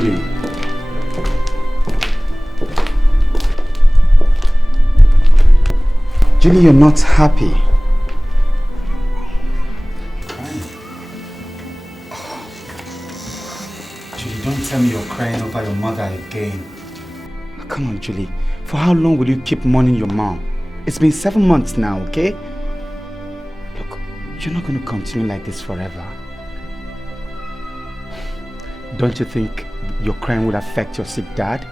Julie. Julie, you're not happy. Julie, don't tell me you're crying over your mother again. Come on, Julie. For how long will you keep mourning your mom? It's been 7 months now, okay? Look, you're not going to continue like this forever. Don't you think your crying will affect your sick dad?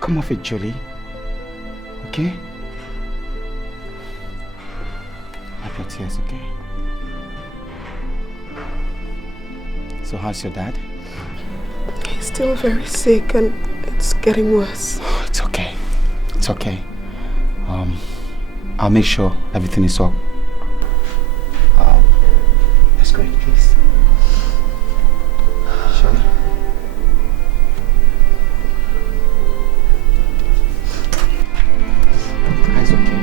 Come off it, Julie. Okay? Wipe your tears, okay? So how's your dad? He's still very sick and it's getting worse. Oh, it's okay. It's okay. I'll make sure everything is up. Let's go in, please. Sure. It's okay.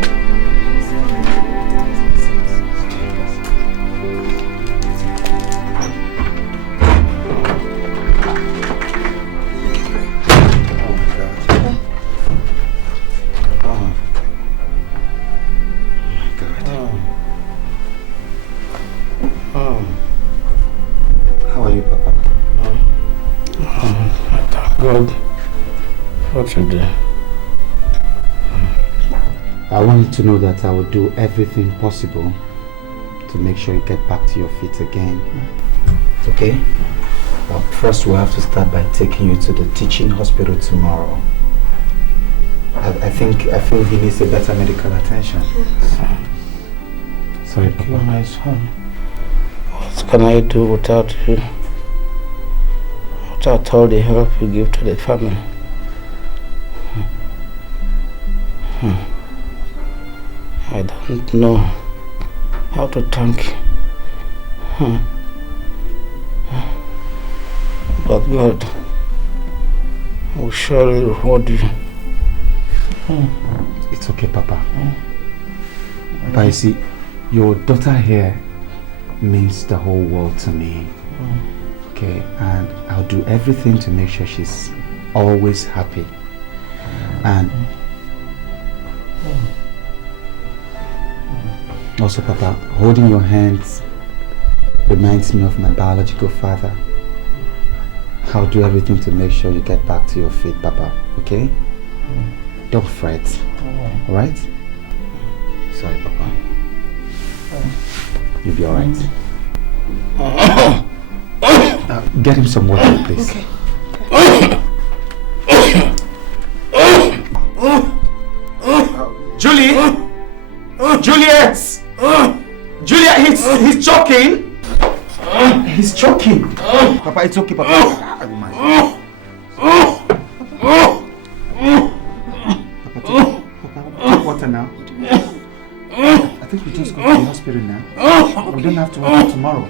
I want you to know that I will do everything possible to make sure you get back to your feet again. Okay? But first we'll have to start by taking you to the teaching hospital tomorrow. I feel he needs a better medical attention. Yes. Sorry, Papa. My son. What can I do without you? Without all the help you give to the family? I don't know how to thank you. But God will surely reward you. It's okay, Papa. But you see, your daughter here means the whole world to me. Okay, and I'll do everything to make sure she's always happy. And also, Papa, holding your hands reminds me of my biological father. I'll do everything to make sure you get back to your feet, Papa, okay? Don't fret, alright? Sorry, Papa. You'll be alright. Get him some water, please. Okay. Julie! Juliet! Juliet, he's choking! He's choking! Papa, it's okay, Papa. Papa, take water now. I think we just go to the hospital now. We don't have to wait until tomorrow.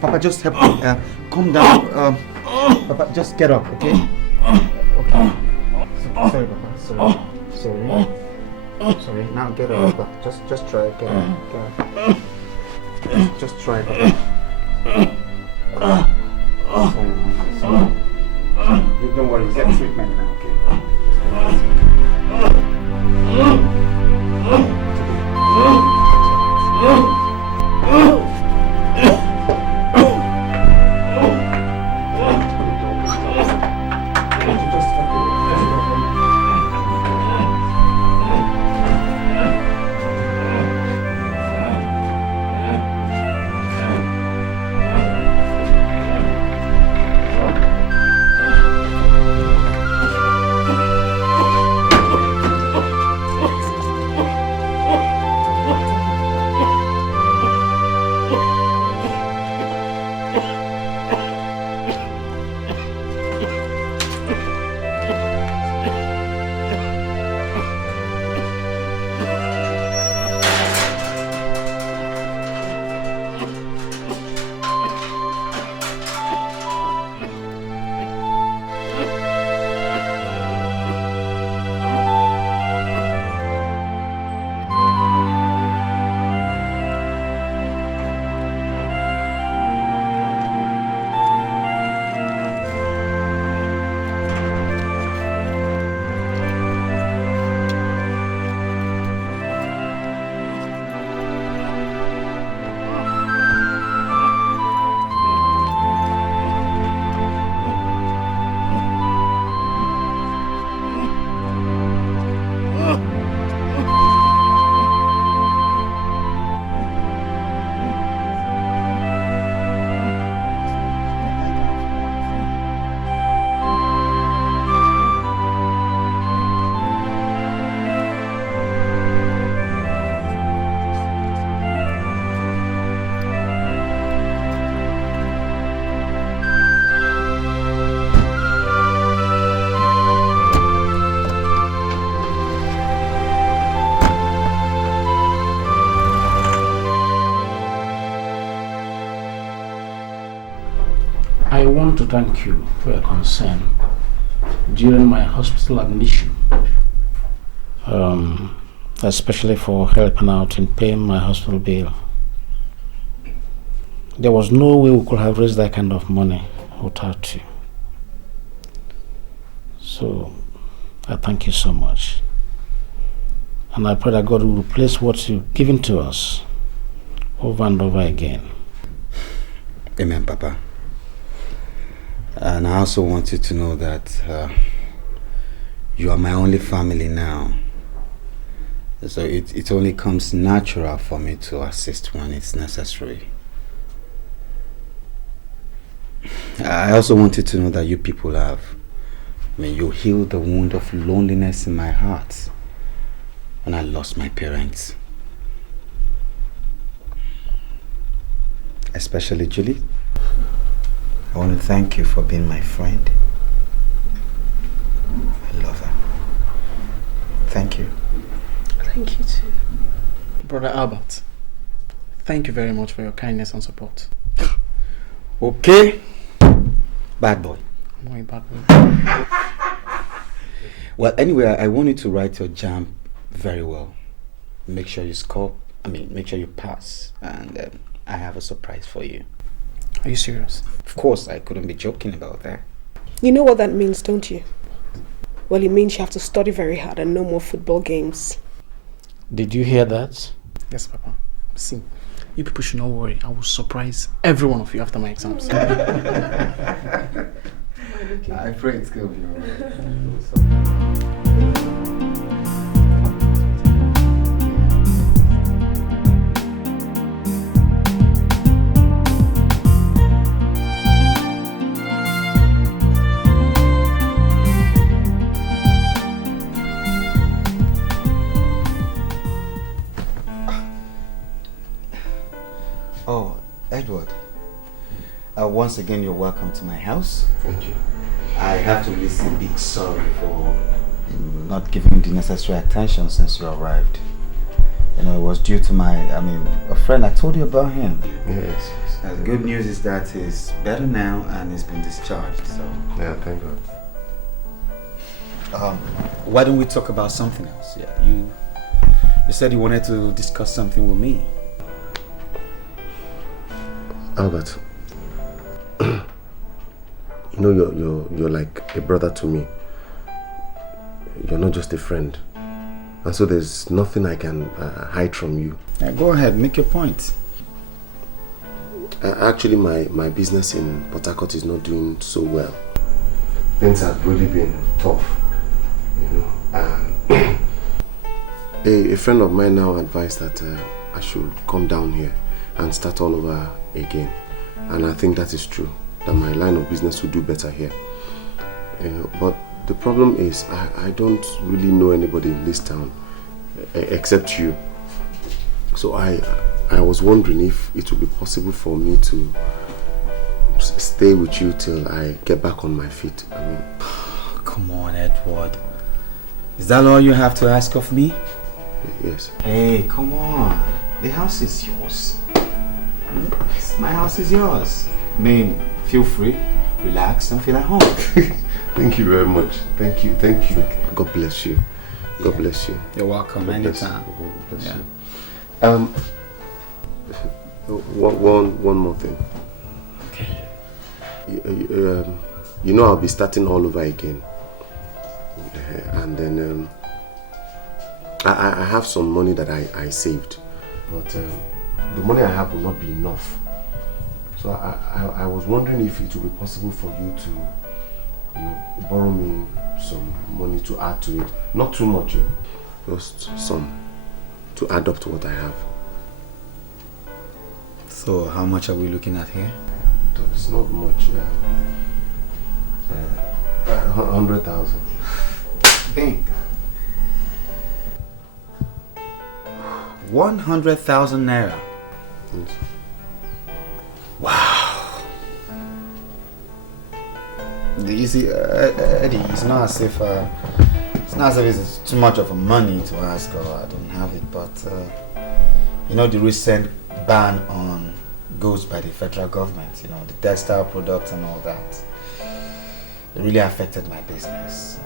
Papa, just help me. Calm down. Papa, just get up, okay? Okay. Sorry, Papa. Sorry. Sorry. Sorry. Now get up, Papa. Just try. Get up. Just try, Papa. Sorry, Mama. Sorry. Don't worry. Get treatment now, okay? want to thank you for your concern during my hospital admission, especially for helping out in paying my hospital bill. There was no way we could have raised that kind of money without you. So, I thank you so much. And I pray that God will replace what you've given to us over and over again. Amen, Papa. And I also want you to know that you are my only family now. So it only comes natural for me to assist when it's necessary. I also want you to know that you people have, you healed the wound of loneliness in my heart when I lost my parents. Especially Julie. I want to thank you for being my friend. I love her. Thank you. Thank you too. Brother Albert, thank you very much for your kindness and support. Okay. Bad boy. I'm not a bad boy. Well, anyway, I want you to write your jam very well. Make sure you score. Make sure you pass. And I have a surprise for you. Are you serious? Of course, I couldn't be joking about that. You know what that means, don't you? Well, it means you have to study very hard and no more football games. Did you hear that? Yes, Papa. See, you people should not worry. I will surprise every one of you after my exams. I pray it's going to be alright. Oh, Edward. Once again, you're welcome to my house. Thank you. I have to really say big sorry for not giving the necessary attention since you arrived. It was due to a friend. I told you about him. Yes. The good news is that he's better now and he's been discharged. So. Yeah, thank God. Why don't we talk about something else? Yeah, you said you wanted to discuss something with me. Albert, you're like a brother to me. You're not just a friend, and so there's nothing I can hide from you. Yeah, go ahead, make your point. Actually, my business in Port Harcourt is not doing so well. Things have really been tough, A friend of mine now advised that I should come down here and start all over again, and I think that is true, that my line of business will do better here. But the problem is I don't really know anybody in this town except you. So I was wondering if it would be possible for me to stay with you till I get back on my feet. Come on, Edward. Is that all you have to ask of me? Yes. Hey, come on. The house is yours. My house is yours. Feel free, relax, and feel at home. Thank you very much. Thank you. God bless you. God bless you. You're welcome. God Anytime. Bless you. One more thing. Okay. I'll be starting all over again, and then I have some money that I saved, but the money I have will not be enough. So I was wondering if it would be possible for you to borrow me some money to add to it. Not too much, just some to add up to what I have. So how much are we looking at here? It's not much. 100,000. Think. 100,000 naira. Yes. Wow. You see, Eddie, it's not as if it's too much of a money to ask, or I don't have it, but the recent ban on goods by the federal government, you know, the textile products and all that. It really affected my business.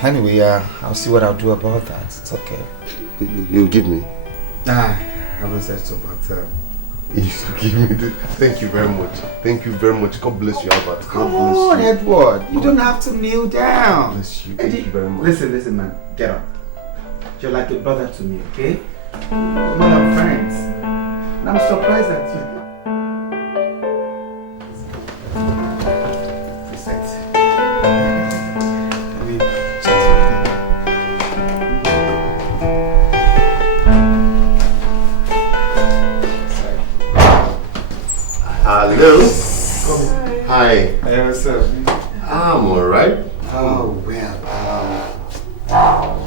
And anyway, I'll see what I'll do about that. It's okay. You'll give me? I haven't said so, but you should give me. Thank you very much. Thank you very much. God bless you, Albert. Come on, Edward. You don't have to kneel down. Bless you. Thank you very much. Listen, man. Get up. You're like a brother to me, okay? We're not our friends. And I'm surprised at you. Hello. Hi. Hey, what's up? I'm alright. Oh, well,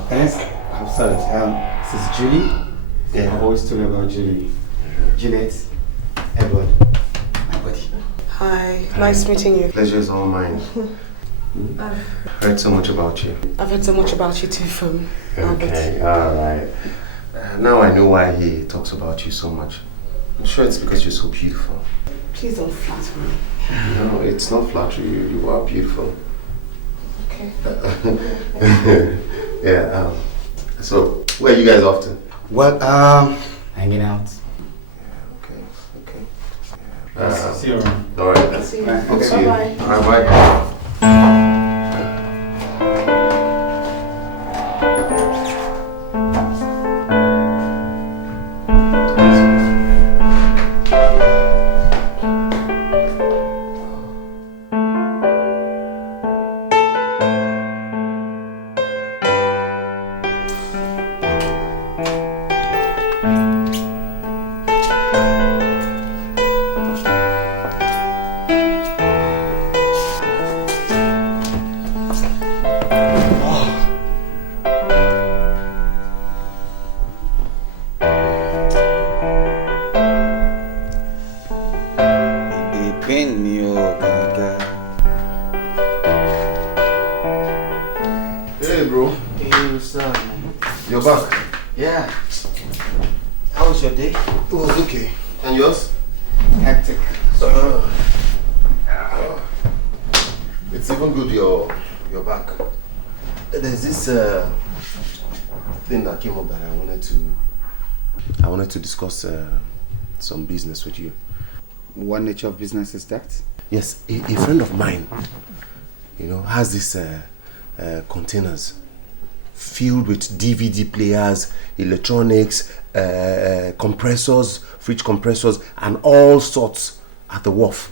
thanks. I'm sorry. This is Julie. Yeah. I always told you about Julie. Juliet, Edward, my buddy. Hi, nice meeting you. Pleasure is all mine. I've heard so much about you. I've heard so much about you too from Albert. Okay, alright. Now I know why he talks about you so much. I'm sure it's because you're so beautiful. Please don't flatter me. No, it's not flattery. You are beautiful. Okay. Yeah, so where are you guys off to? Well, hanging out. Okay. See you around. Alright then. See you. Hope to see you. Bye-bye. Alright, bye. Hey bro. Hey, what's up, man? You're back. Yeah. How was your day? It was okay. And yours? Hectic. It's even good you're back. There's this thing that came up that I wanted to discuss some business with you. What nature of business is that? Yes, a friend of mine, you know, has this containers filled with DVD players, electronics, compressors, fridge compressors, and all sorts at the wharf,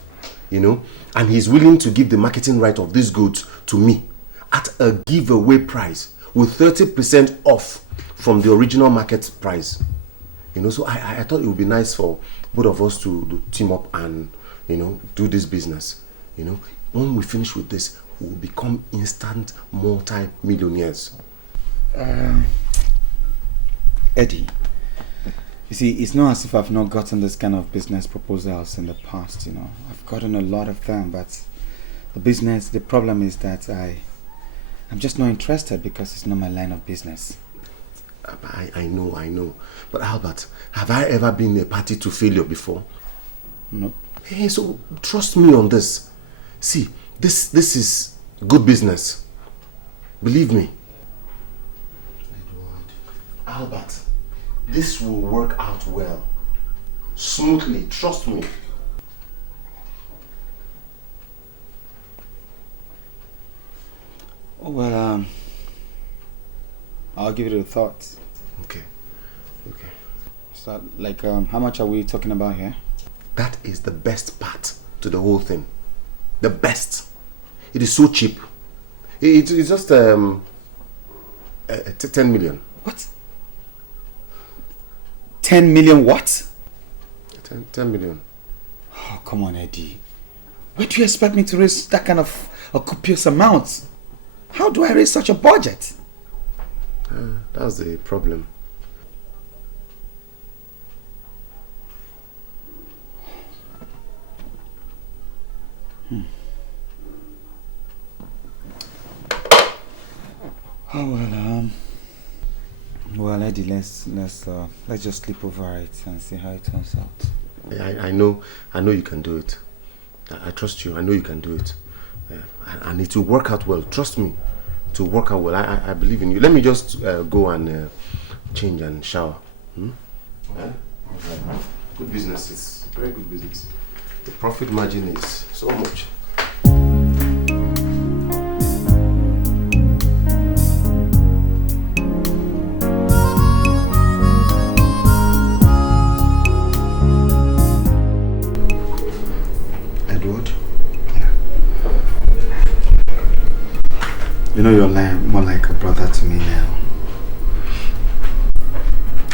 you know. And he's willing to give the marketing right of these goods to me at a giveaway price with 30% off from the original market price. You know, so I thought it would be nice for both of us to team up and, you know, do this business. You know, when we finish with this, we'll become instant multi-millionaires. Eddie, you see, it's not as if I've not gotten this kind of business proposals in the past, you know. I've gotten a lot of them, but the problem is that I'm just not interested because it's not my line of business. I know. But Albert, have I ever been a party to failure before? No. Hey, so trust me on this. See, this is good business. Believe me. Edward. Albert, this will work out well. Smoothly, trust me. Oh, well, I'll give it a thought. Okay. So, like, how much are we talking about here? That is the best part to the whole thing. The best. It is so cheap. It's just 10 million. What? 10 million what? 10 million. Oh, come on, Eddie. Where do you expect me to raise that kind of a copious amount? How do I raise such a budget? That's the problem. Oh well, Eddie, let's just sleep over it and see how it turns out. I know you can do it. I trust you. I know you can do it. And it will work out well. Trust me. It will work out well. I believe in you. Let me just go and change and shower. Okay. Good business. It's very good business. The profit margin is so much. Edward? Yeah. You know, you're more like a brother to me now.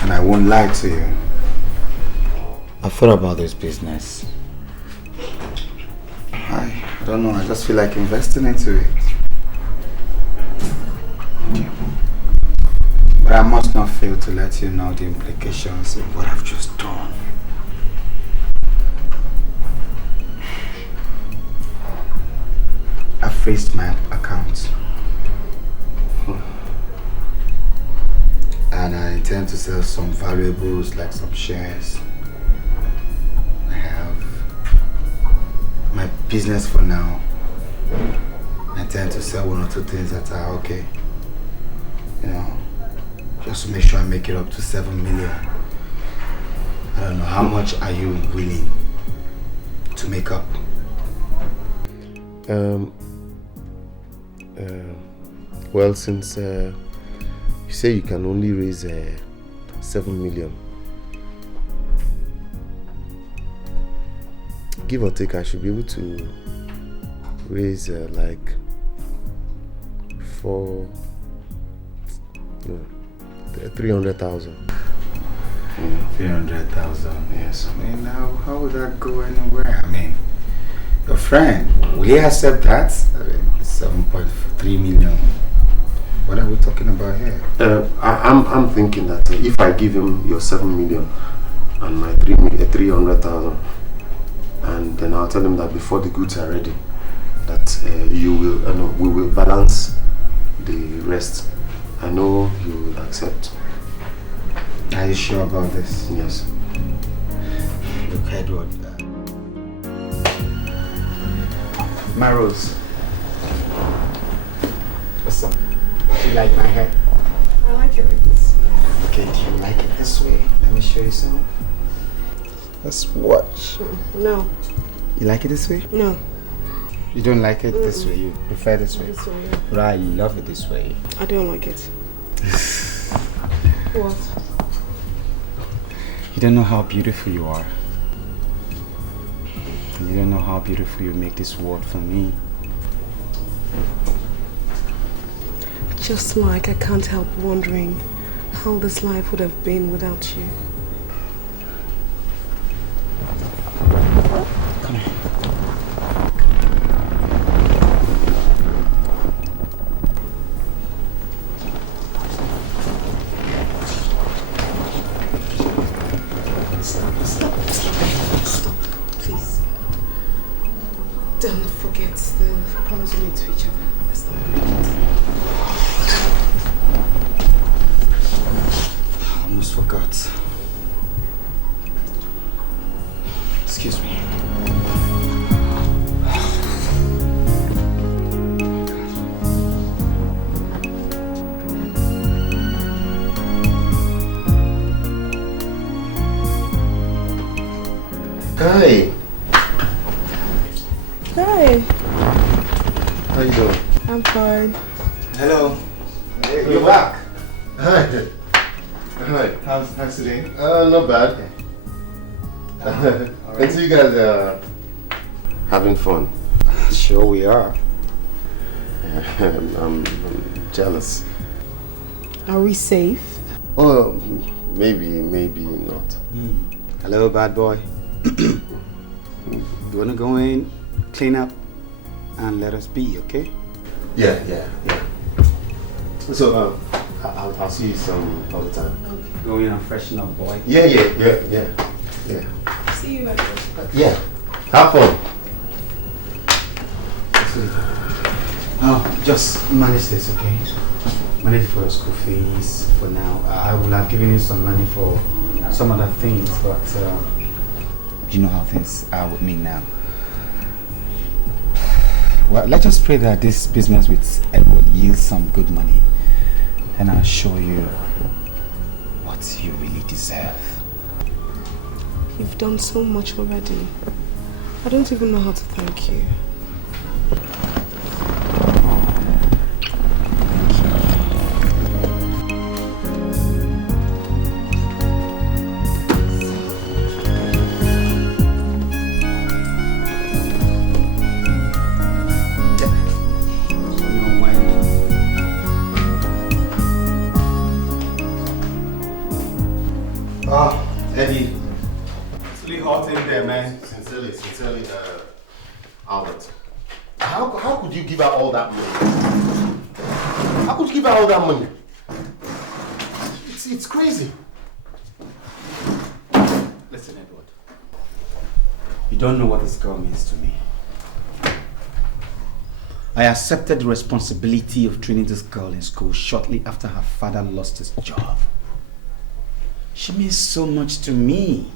And I won't lie to you. I thought about this business. I don't know, I just feel like investing into it. But I must not fail to let you know the implications of what I've just done. I freezed my account. And I intend to sell some valuables like some shares. I have my business for now. I intend to sell one or two things that are okay. You know, just to make sure I make it up to 7 million. I don't know, how much are you willing to make up? Well, since you say you can only raise 7 million, give or take, I should be able to raise like 300,000. 300,000, yes. I mean, how would that go anywhere? I mean, your friend, will he accept that? I mean, 7.3 million. What are we talking about here? I'm thinking that if I give him your 7 million and my 300,000, and then I'll tell him that before the goods are ready, that we will balance the rest. I know you will accept. Are you sure about this? Yes. Look, Edward. My rose. What's up? Do you like my hair? I like it like this. Okay, do you like it this way? Let me show you some. Let's watch. No. You like it this way? No. You don't like it this way? You prefer this way? This one, yeah. But I love it this way. I don't like it. What? You don't know how beautiful you are. You don't know how beautiful you make this world for me. Just like I can't help wondering how this life would have been without you. Come here. Stop, please. Don't forget the promise we made to each other. Let's not forget. I almost forgot. Excuse me. Hi. Hi. How you doing? I'm fine. Hello. Hey, you're back. Hi. Hi. How's today? Not bad. Alright. I see you guys are having fun. Sure we are. I'm jealous. Are we safe? Oh, maybe not. Hello, bad boy. You wanna go in, clean up, and let us be, okay? Yeah. So, I'll see you some other time. Go in and freshen up, boy. Yeah. See you later. Yeah. Have fun. Oh, just manage this, okay? manage for your school fees for now. I will have given you some money for some other things, but you know how things are with me now. Well, let's just pray that this business with Edward yields some good money, and I'll show you what you really deserve. You've done so much already. I don't even know how to thank you. Eddie. It's really hot in there, man. Sincerely, Albert. How could you give her all that money? How could you give her all that money? It's crazy. Listen, Edward. You don't know what this girl means to me. I accepted the responsibility of training this girl in school shortly after her father lost his job. She means so much to me.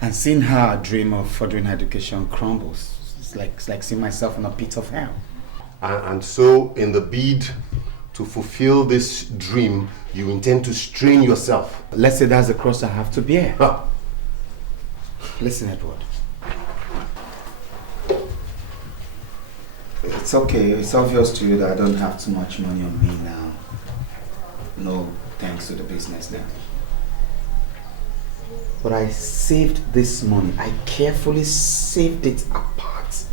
And seeing her dream of furthering her education crumbles, it's like seeing myself in a pit of hell. And so, in the bid to fulfill this dream, you intend to strain yourself. Let's say that's the cross I have to bear. Huh. Listen, Edward. It's okay. It's obvious to you that I don't have too much money on me now. No thanks to the business now. But I saved this money. I carefully saved it apart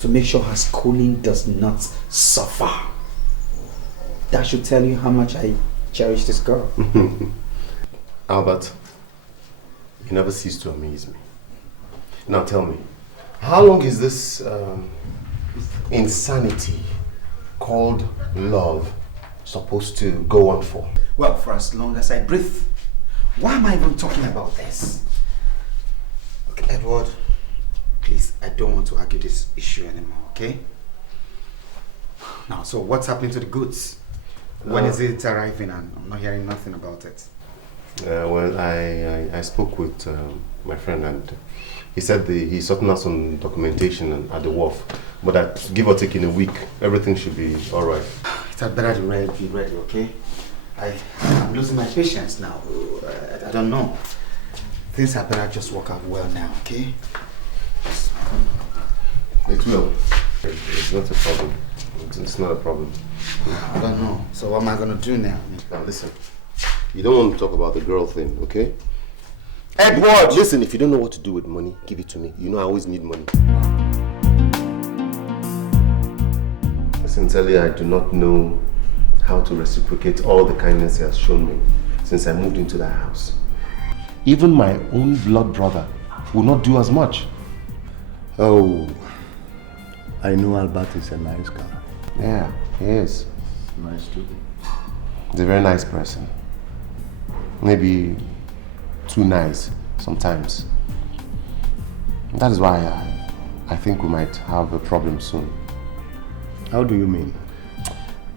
to make sure her schooling does not suffer. That should tell you how much I cherish this girl. Albert, you never cease to amaze me. Now tell me, how long is this insanity called love supposed to go on for? Well, for as long as I breathe. Why am I even talking about this? Look, Edward, please, I don't want to argue this issue anymore, okay? Now, so what's happening to the goods? When is it arriving? And I'm not hearing nothing about it. Well, I spoke with my friend, and he said he's sorting out some documentation at the wharf. But that, give or take in a week, everything should be all right. It had better be ready, okay? I'm losing my patience now. I don't know. Things had better just work out well now, okay? It will. It's not a problem. It's not a problem. I don't know. So what am I going to do now? Now listen, you don't want to talk about the girl thing, okay? Edward! Listen, if you don't know what to do with money, give it to me. You know I always need money. Sincerely, I do not know how to reciprocate all the kindness he has shown me since I moved into that house. Even my own blood brother will not do as much. Oh, I know Albert is a nice guy. Yeah, he is. Nice too. He's a very nice person. Maybe too nice sometimes. That is why I think we might have a problem soon. How do you mean?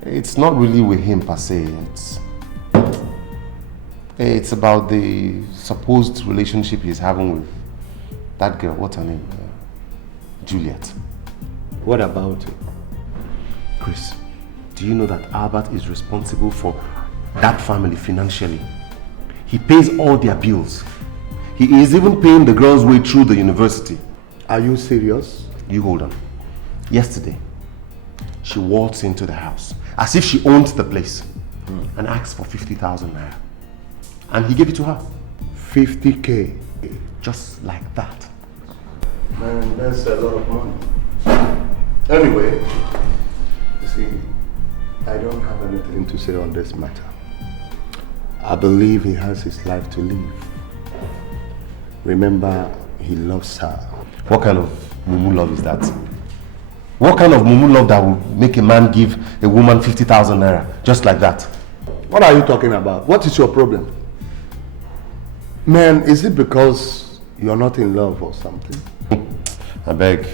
It's not really with him per se. It's about the supposed relationship he's having with that girl. What's her name? Juliet. What about it? Chris, do you know that Albert is responsible for that family financially? He pays all their bills. He is even paying the girl's way through the university. Are you serious? You hold on. Yesterday, she waltzed into the house as if she owned the place and asked for 50,000 naira. And he gave it to her. 50K? Just like that. Man, that's a lot of money. Anyway, you see, I don't have anything to say on this matter. I believe he has his life to live. Remember, he loves her. What kind of mumu love is that? What kind of mumu love that will make a man give a woman 50,000 naira just like that? What are you talking about? What is your problem? Man, is it because you're not in love or something? I beg.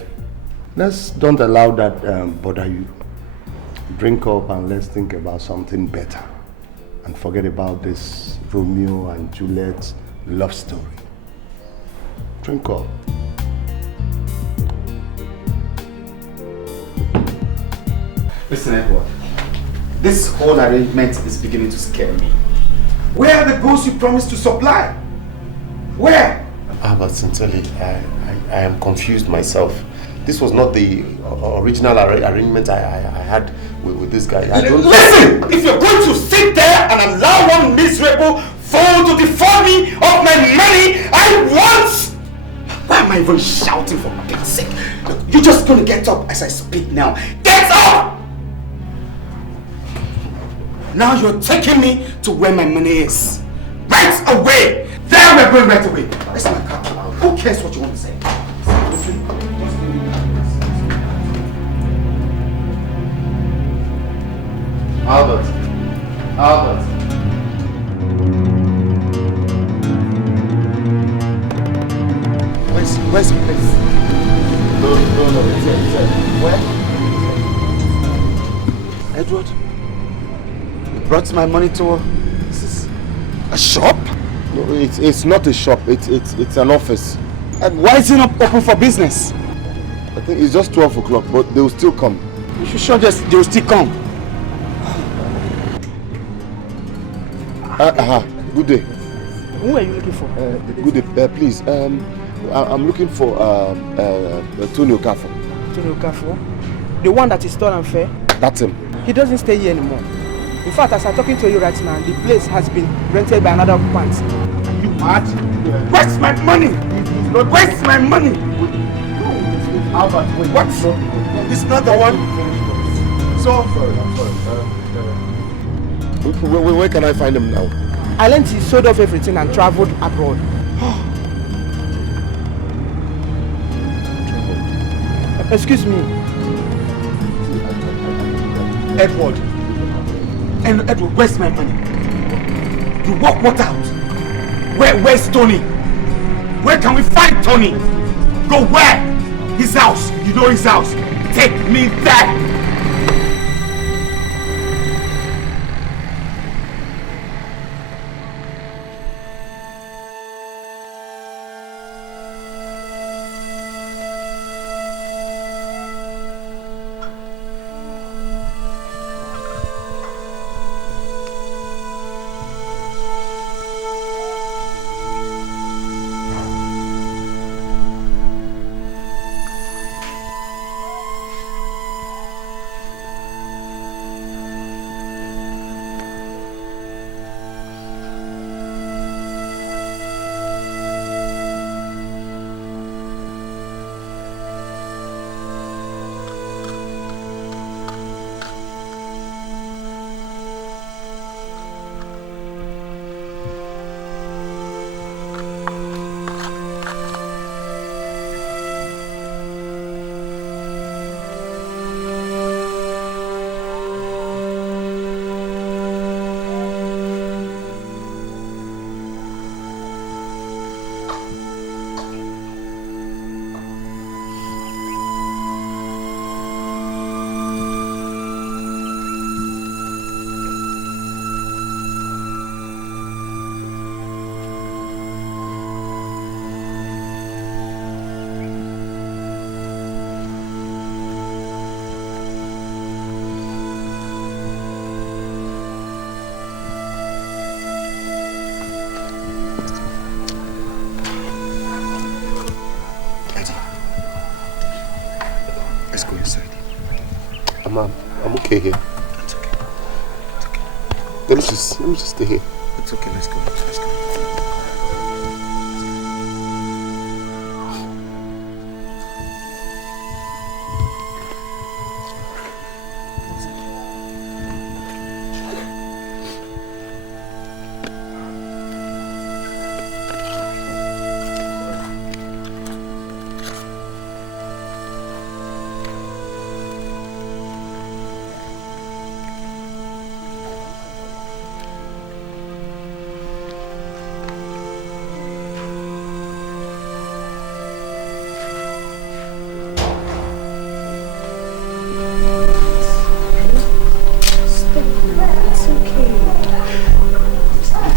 Let's don't allow that bother you. Drink up and let's think about something better. And forget about this Romeo and Juliet love story. Drink up. Listen, Edward. This whole arrangement is beginning to scare me. Where are the goods you promised to supply? Where? But sincerely, I am confused myself. This was not the original arrangement I had with this guy. Listen! If you're going to sit there and allow one miserable fool to defraud me of my money, I want... Why am I even shouting for God's sake? You're just going to get up as I speak now. Get up! Now you're taking me to where my money is. Right away! There we're going right away. Where's my car? Who cares what you want to say? Albert. Where's the place? No, it's here. Where? Edward? You brought my money to this is a shop? No, it's not a shop. It's an office. And why is it not open for business? I think it's just 12 o'clock, but they will still come. You should show this, they will still come. Good day. Who are you looking for? Good day. Please, I'm looking for Tony Okafor. Tony Okafor? The one that is tall and fair? That's him. He doesn't stay here anymore. In fact, as I'm talking to you right now, the place has been rented by another occupant. Are you mad? Where's my money? Where's my money? Albert, wait. What? It's not the one. So, where can I find him now? I learned he sold off everything and traveled abroad. Excuse me. Edward, where's my money? You walk what out? Where's Tony? Where can we find Tony? Go where? His house. You know his house. Take me there. I'm okay here. It's okay. It's okay. Let me just stay here. It's okay, let's go. Let's go.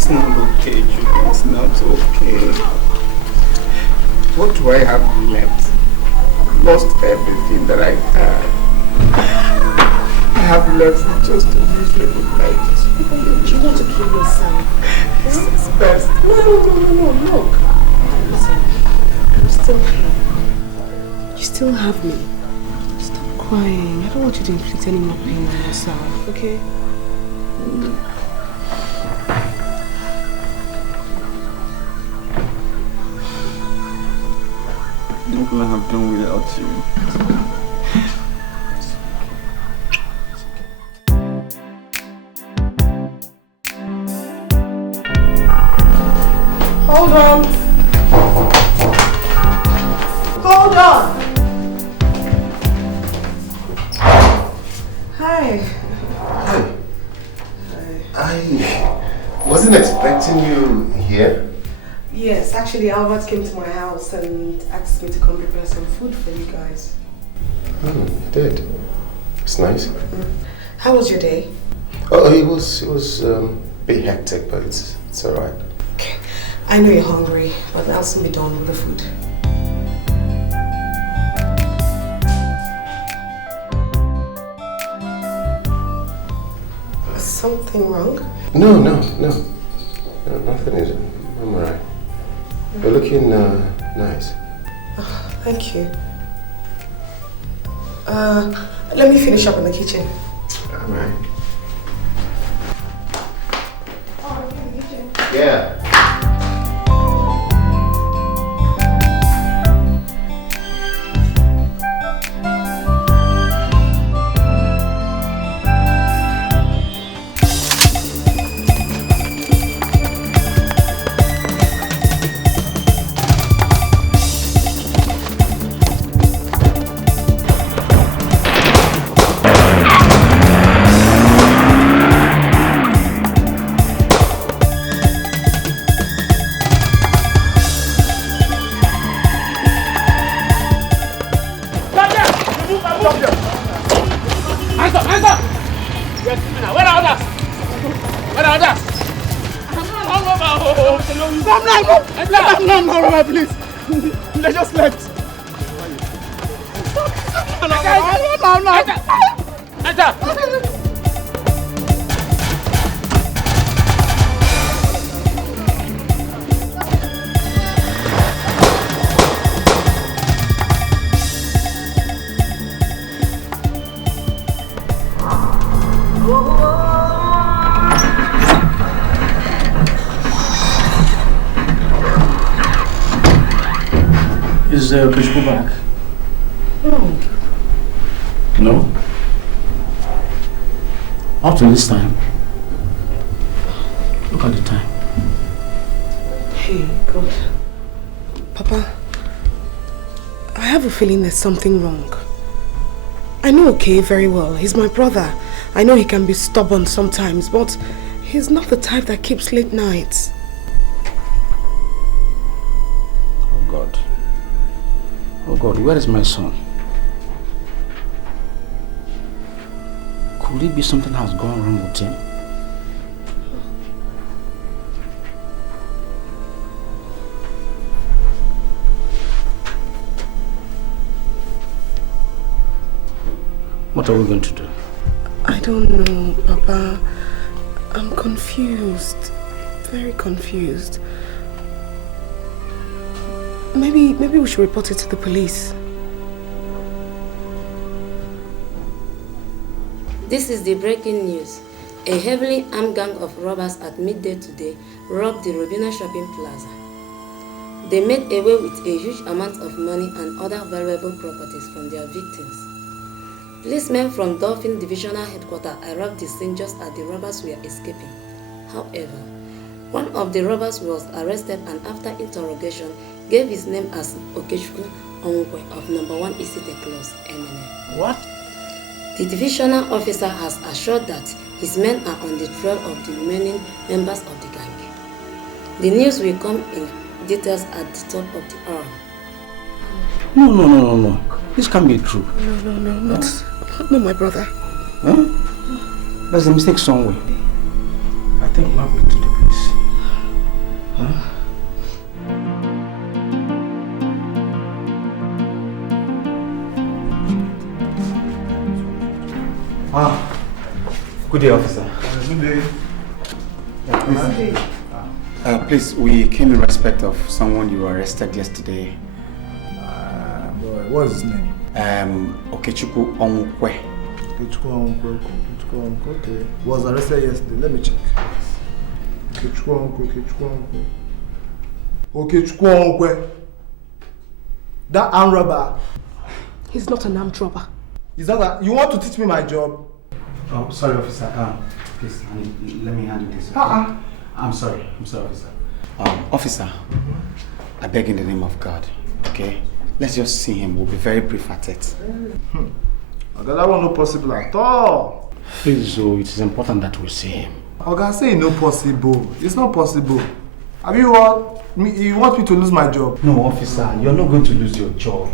It's not okay, Julie. It's not okay. What do I have left? I've lost everything that I had. I have left just a miserable life. You want to kill yourself? This is best. No, look. Listen, I'm still here. You still have me. Stop crying. I don't want you to inflict any more pain on yourself, okay? What would I have done without you? Hold on. Hold on. Hi. Hi. I wasn't expecting you here. Yes, actually Albert came to my house and asked me to come prepare some food for you guys. Oh, you did. It's nice. How was your day? Oh, it was a bit hectic, but it's alright. Okay. I know you're hungry, but I'll soon be done with the food. Is something wrong? No, nothing is. I'm alright. You're looking nice. Oh, thank you. Let me finish up in the kitchen. Alright. Oh, okay, in the kitchen. Yeah. No, please. They just left. Is Bishop back? No. No? Up to this time? Look at the time. Hey, God. Papa, I have a feeling there's something wrong. I know okay very well. He's my brother. I know he can be stubborn sometimes, but he's not the type that keeps late nights. Oh God, where is my son? Could it be something has gone wrong with him? What are we going to do? I don't know, Papa. I'm confused. Very confused. Maybe we should report it to the police. This is the breaking news. A heavily armed gang of robbers at midday today robbed the Robina shopping plaza. They made away with a huge amount of money and other valuable properties from their victims. Policemen from Dolphin Divisional Headquarters arrived the scene just as the robbers were escaping. However, one of the robbers was arrested and after interrogation gave his name as Okechukwu Onwukwe of number 1 Isite Close, MNA. What? The divisional officer has assured that his men are on the trail of the remaining members of the gang. The news will come in details at the top of the hour. No. This can't be true. No, not my brother. Huh? There's a mistake somewhere. I think we'll have to go to the police. Good day, officer. Good day. Please, we came in respect of someone you arrested yesterday. Boy, what is his name? Okechukwu Onwukwe. Okechukwu Onwukwe. Okay. Was arrested yesterday. Let me check. Okechukwu Onwukwe. That armed robber. He's not an armed robber. Is that you want to teach me my job? Oh, sorry, officer. Please, let me handle this. Okay? I'm sorry, officer. Officer, I beg in the name of God, okay? Let's just see him. We'll be very brief at it. Okay, that one no possible at all. Please, so it is important that we see him. Okay, say no possible. It's not possible. You want me to lose my job? No, officer, you're not going to lose your job.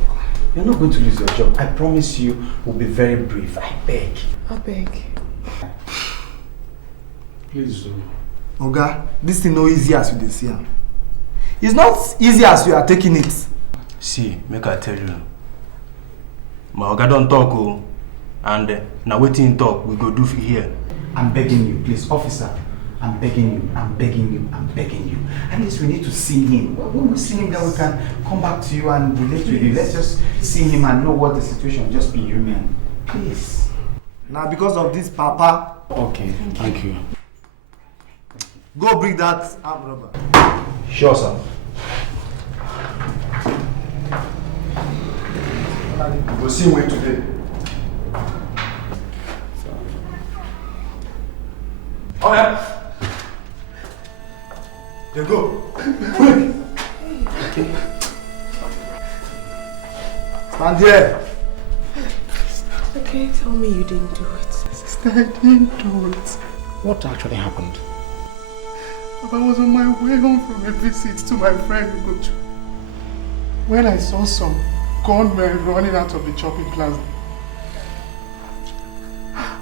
You're not going to lose your job. I promise you, we'll be very brief. I beg. I beg. Please, Oga, this thing no easy as you see. It's not easy as you are taking it. See, make I tell you. My Oga don't talk, and now waiting talk, we go do here. I'm begging you, please, officer. I'm begging you. At least we need to see him. When we see him, then we can come back to you and relate with you. Let's just see him and know what the situation. Just be human, please. Now because of this, Papa. Okay, thank you. Go bring that arm rubber. Sure, sir. We'll see him today. Oh yeah. There go. Stand here. Okay, tell me you didn't do it. Sister, I didn't do it. What actually happened? I was on my way home from a visit to my friend Ubah when I saw some gunmen running out of the shopping plaza.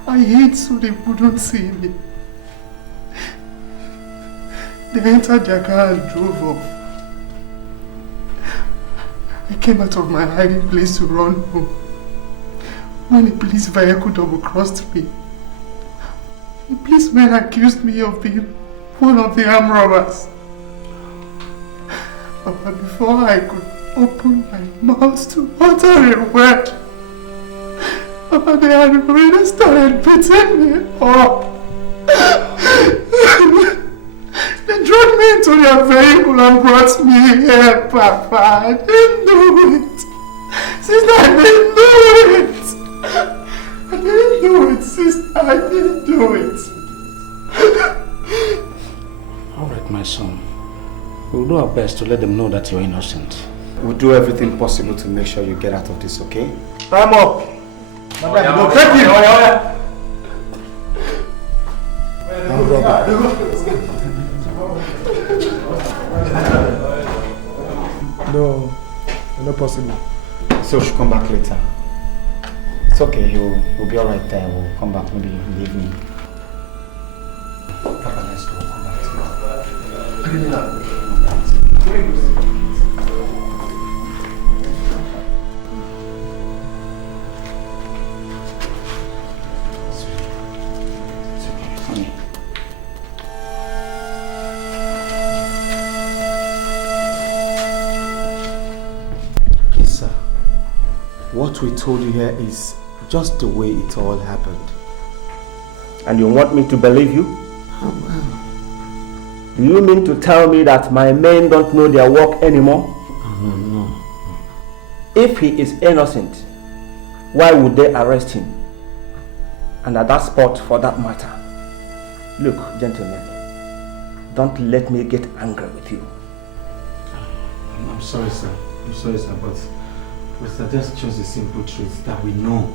I hid so they wouldn't see me. They entered their car and drove off. I came out of my hiding place to run home when a police vehicle double-crossed me. The policeman accused me of being one of the armed robbers. But before I could open my mouth to utter a word, they had already started beating me up. They dragged me into their vehicle and brought me here, Papa. I didn't do it. Sister, I didn't do it. I didn't do it, sister. I didn't do it. All right, my son. We'll do our best to let them know that you're innocent. We'll do everything possible to make sure you get out of this, okay? Time up. Take him. No, not possible. So we should come back later. It's okay, he'll be alright there. We'll come back maybe in the evening. Papa, let's go. Come back to you. What we told you here is just the way it all happened. And you want me to believe you? Do you mean to tell me that my men don't know their work anymore? No. If he is innocent, why would they arrest him? And at that spot, for that matter. Look, gentlemen, don't let me get angry with you. I'm sorry, sir. But that's just the simple truth that we know.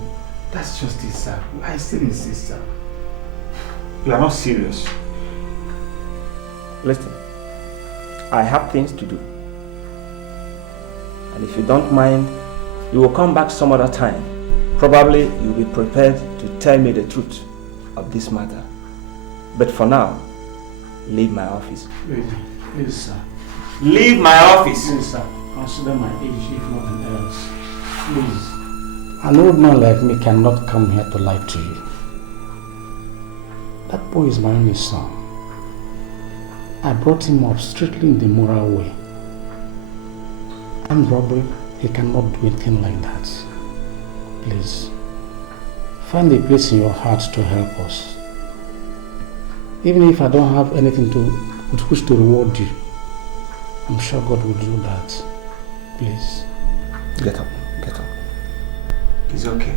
That's just it, sir. I still insist, sir. You are not serious. Listen, I have things to do. And if you don't mind, you will come back some other time. Probably you'll be prepared to tell me the truth of this matter. But for now, leave my office. Wait. Please, sir. Leave my office. Please, sir. Consider my age, if nothing else. Please. An old man like me cannot come here to lie to you. That boy is my only son. I brought him up strictly in the moral way. And robbery, he cannot do anything like that. Please, find a place in your heart to help us. Even if I don't have anything with which to reward you, I'm sure God will do that. Please. Get up, get up. It's okay.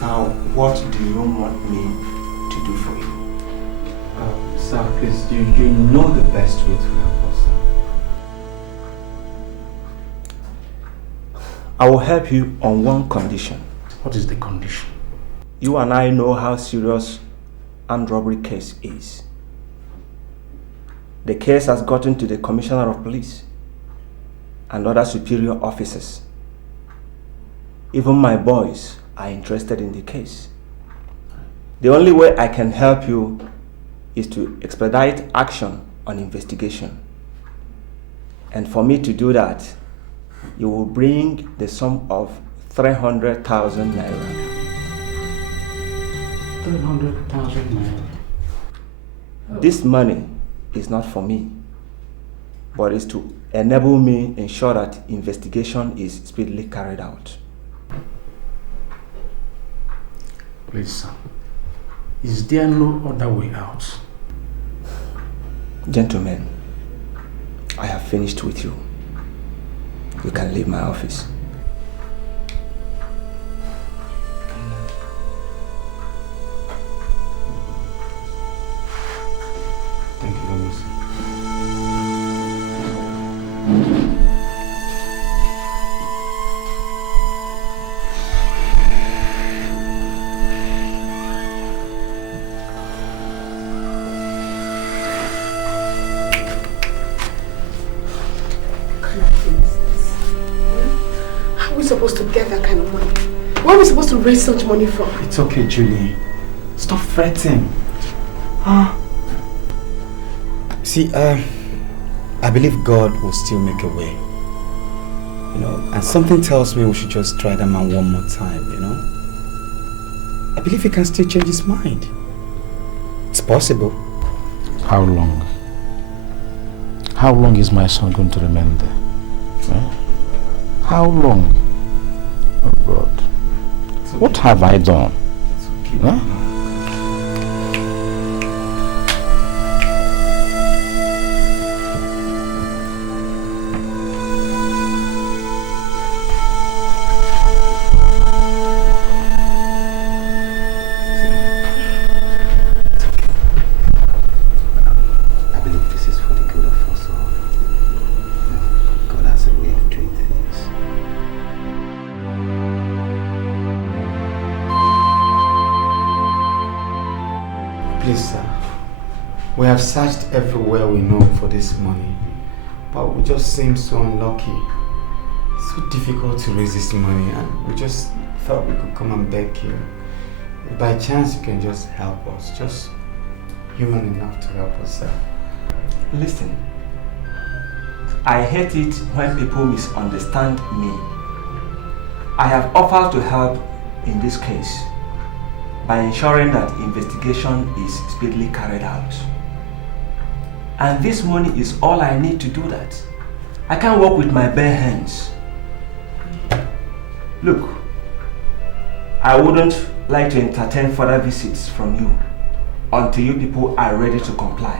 Now, what do you want me to do for you? Sir, please, you know the best way to help us. I will help you on one condition. What is the condition? You and I know how serious armed robbery case is. The case has gotten to the Commissioner of Police and other superior officers. Even my boys are interested in the case. The only way I can help you is to expedite action on investigation. And for me to do that, you will bring the sum of 300,000 naira. 300,000 naira. This money is not for me, but is to enable me ensure that investigation is speedily carried out. Please, sir. Is there no other way out? Gentlemen, I have finished with you. You can leave my office. Thank you very much, sir. How are we supposed to get that kind of money? Where are we supposed to raise such money from? It's okay, Julie. Stop fretting. See, I believe God will still make a way. You know, and something tells me we should just try that man one more time, you know? I believe he can still change his mind. It's possible. How long? How long is my son going to remain there? Huh? How long? Oh God. Okay. What have I done? It's okay. Huh? We have searched everywhere we know for this money, but we just seem so unlucky. It's so difficult to raise this money, and we just thought we could come and beg you. If by chance you can just help us, just human enough to help us, sir. Listen, I hate it when people misunderstand me. I have offered to help in this case by ensuring that investigation is speedily carried out. And this money is all I need to do that. I can't work with my bare hands. Look, I wouldn't like to entertain further visits from you until you people are ready to comply.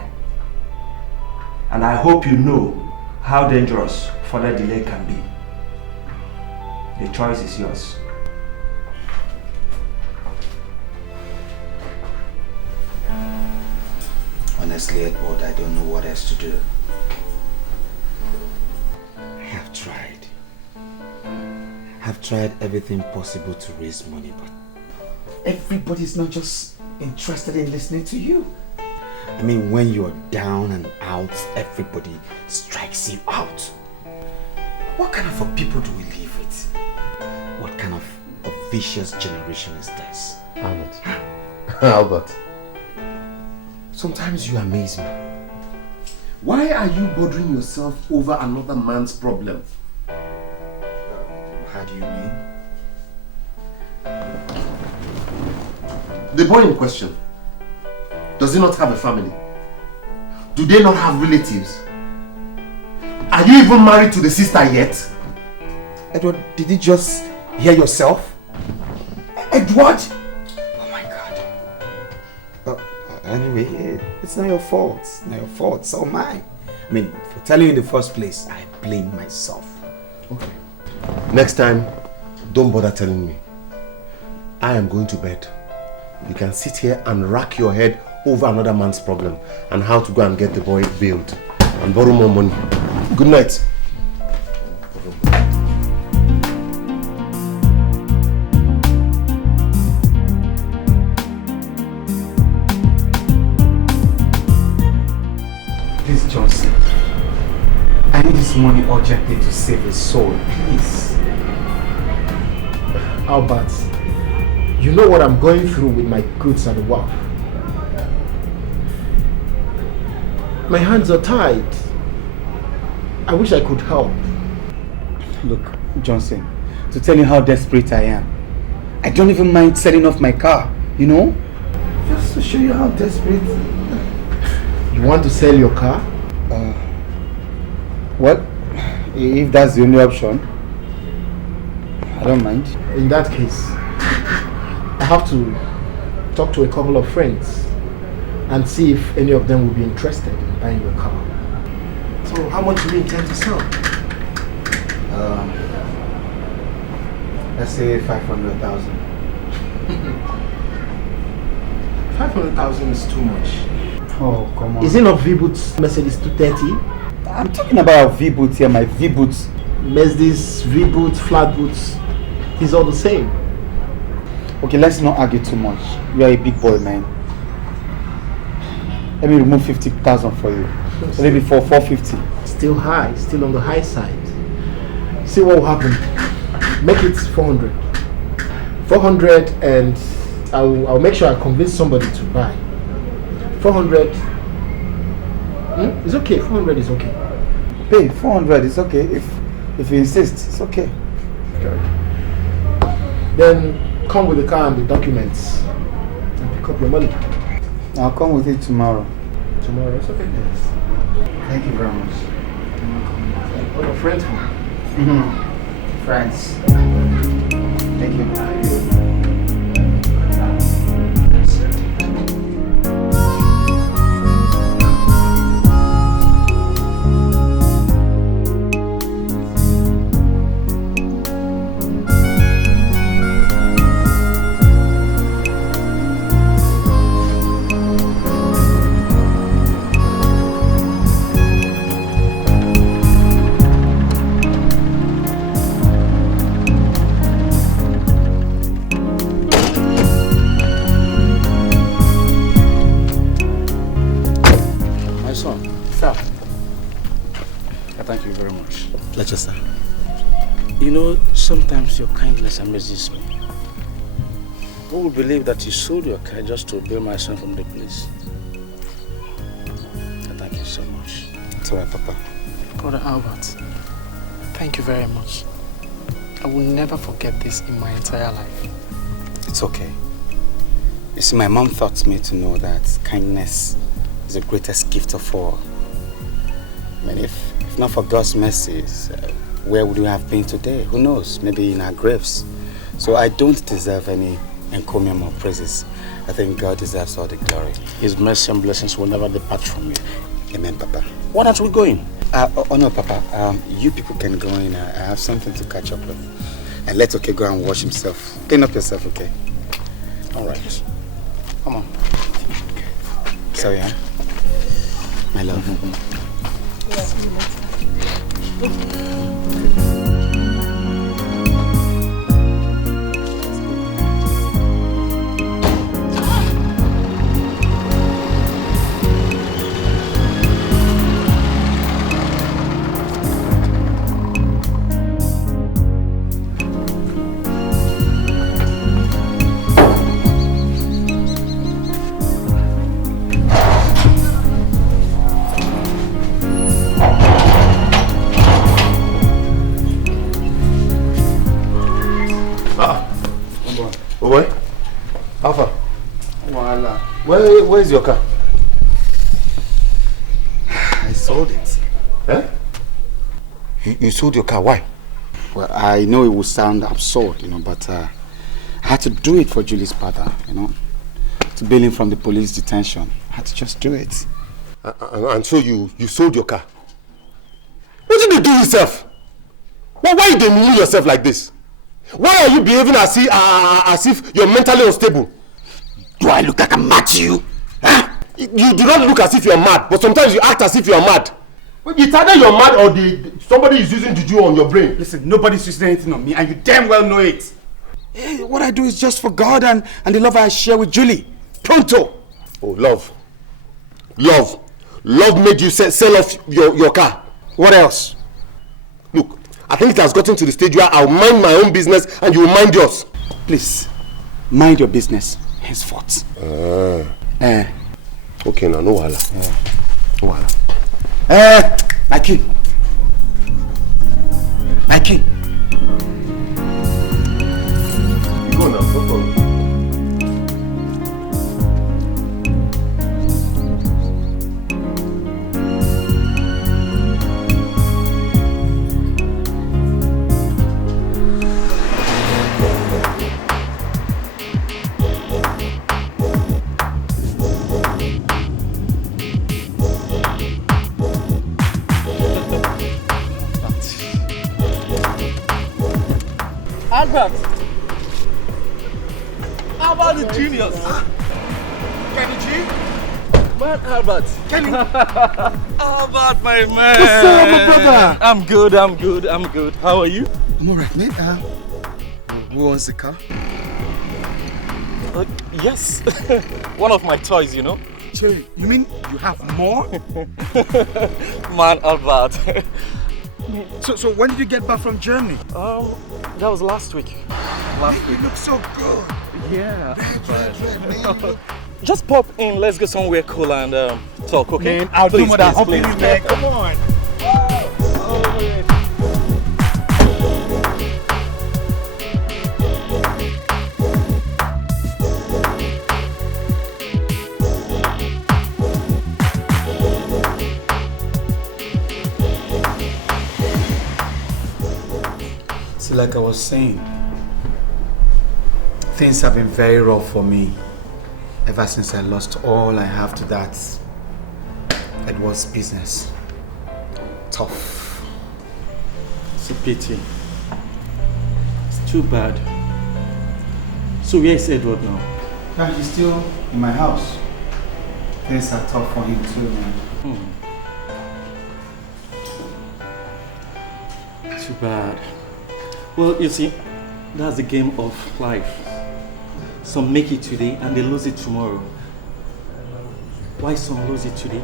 And I hope you know how dangerous further delay can be. The choice is yours. Honestly, Edward, I don't know what else to do. I have tried. I've tried everything possible to raise money, but everybody's not just interested in listening to you. I mean, when you're down and out, everybody strikes you out. What kind of a people do we live with? What kind of a vicious generation is this? Albert, Albert, sometimes you amaze me. Why are you bothering yourself over another man's problem? How do you mean? The boy in question, does he not have a family? Do they not have relatives? Are you even married to the sister yet? Edward, did you just hear yourself? Edward! Oh my God. Anyway, it's not your fault. It's not your fault. It's all mine. I mean, for telling you in the first place, I blame myself. Okay. Next time, don't bother telling me. I am going to bed. You can sit here and rack your head over another man's problem and how to go and get the boy bailed and borrow more money. Good night. Please, Johnson. I need this money urgently to save his soul. Please. Albert, you know what I'm going through with my goods and work. My hands are tied. I wish I could help. Look, Johnson, to tell you how desperate I am, I don't even mind selling off my car, you know? Just to show you how desperate. You want to sell your car? Well, if that's the only option, I don't mind. In that case, I have to talk to a couple of friends and see if any of them will be interested in buying your car. So how much do you intend to sell? Let's say 500,000. 500,000 is too much. Oh, come on. Is it not V-Boots Mercedes 230? I'm talking about V-Boots here, my V-Boots. Mercedes, V-Boots, flat boots. It's all the same. Okay, let's not argue too much. You are a big boy, man. Let me remove 50,000 for you. Maybe for 450. Still high, still on the high side. See what will happen. Make it 400. 400 and I'll make sure I convince somebody to buy. 400. It's okay. 400 is okay. Pay 400 is okay. If you insist, it's okay. Okay. Then come with the car and the documents and pick up your money. I'll come with it tomorrow. Tomorrow, it's okay. Yes. Thank you very much. What are friends for? Friends. Thank you. Sir. You know, sometimes your kindness amazes me. Who would believe that you sold your car just to bail my son from the police? Thank you so much. It's alright, Papa. Brother Albert, thank you very much. I will never forget this in my entire life. It's okay. You see, my mom taught me to know that kindness is the greatest gift of all. I mean, if not for God's mercies, where would we have been today? Who knows? Maybe in our graves. So I don't deserve any encomium or praises. I think God deserves all the glory. His mercy and blessings will never depart from you. Amen, Papa. Why aren't we going? Oh no, Papa. You people can go in. I have something to catch up with. And let Oke go and wash himself. Clean up yourself, okay? All right. Come on. Sorry, huh? My love. Yes, Oh, wait. Alpha. Voila. Where's your car? I sold it. Eh? You sold your car, why? Well, I know it would sound absurd, but I had to do it for Julie's father, to bail him from the police detention. I had to just do it. And so you sold your car? What did you do yourself? Why are you demeaning yourself like this? Why are you behaving as if you're mentally unstable? Do I look like I'm mad to you? Huh? You do not look as if you're mad, but sometimes you act as if you're mad. It's either you're mad or somebody is using juju on your brain. Listen, nobody's using anything on me, and you damn well know it. Hey, what I do is just for God and the love I share with Julie. Tonto. Oh, love. Love. Love made you sell off your car. What else? Look, I think it has gotten to the stage where I'll mind my own business and you'll mind yours. Please, mind your business henceforth. Okay, now, no wahala. No wahala. My king. My king. Go now, no problem. Albert! How about the juniors? Kenny G? Man, Albert. Kenny. Albert, my man. What's up, my brother? I'm good. How are you? I'm alright, mate. Who owns the car? Yes. One of my toys, Cherry, you mean you have more? Man, Albert. So when did you get back from Germany? That was last week. You look so good. Yeah. Just pop in, let's go somewhere cool and talk, okay? Man, I'll do more than hopping in there. Come on. See, like I was saying, things have been very rough for me ever since I lost all I have to that. It was business. Tough. It's a pity. It's too bad. So where is Edward now? Yeah, he's still in my house. Things are tough for him too, man. Too bad. Well, you see, that's the game of life. Some make it today and they lose it tomorrow. Why some lose it today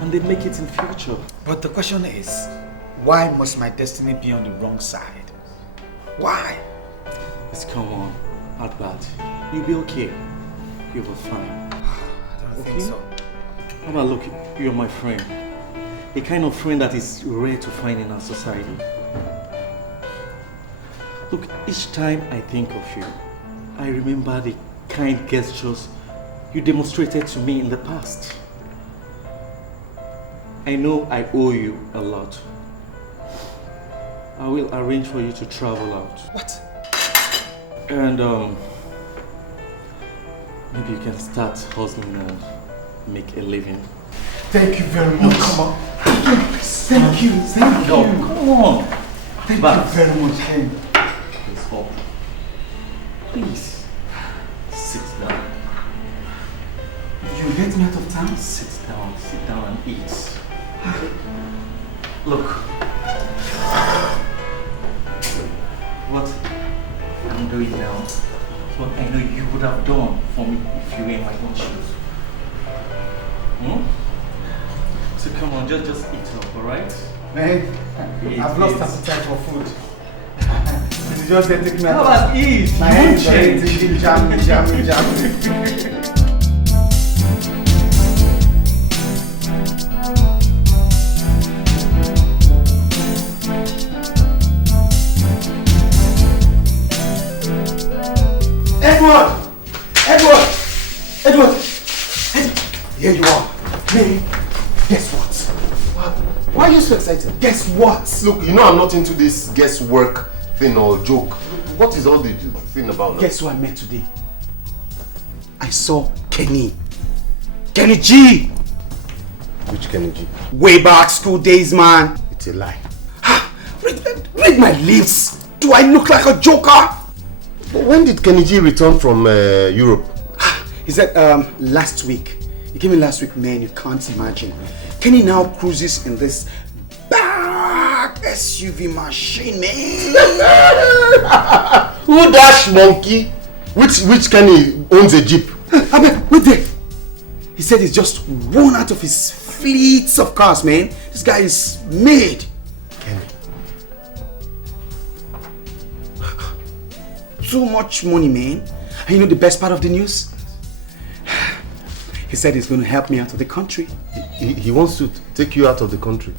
and they make it in future? But the question is, why must my destiny be on the wrong side? Why? It's come on, Albert. You'll be okay. You'll be fine. I don't think so. How about look, you're my friend. A kind of friend that is rare to find in our society. Look, each time I think of you, I remember the kind gestures you demonstrated to me in the past. I know I owe you a lot. I will arrange for you to travel out. What? And maybe you can start hustling and make a living. Thank you very much. No, come on. Thank you. No, come on. Thank you very much, Ken. Please stop. Please. Sit down. You let me out of town? Sit down and eat. Look. What I'm doing now is what I know you would have done for me if you were in my own shoes. So come on, just eat up, alright? Man, I've lost appetite for food. It's just they take me out. How about eat? My head is already jam. Edward! Edward! Edward! Here you are. Man, guess what? Why are you so excited? Guess what? Look, you know I'm not into this guesswork thing or joke. What is all the thing about now? Guess who I met today? I saw Kenny. Kenny G! Which Kenny G? Way back school days, man. It's a lie. Read my lips. Do I look like a joker? But when did Kenny G return from Europe? He said last week. He came in last week, man. You can't imagine. Kenny now cruises in this big SUV machine, man. Who dash monkey? Which Kenny owns a jeep? I mean, wait there. He said he's just one out of his fleets of cars, man. This guy is made. Kenny. Too much money, man. And you know the best part of the news? He said he's going to help me out of the country. He wants to take you out of the country.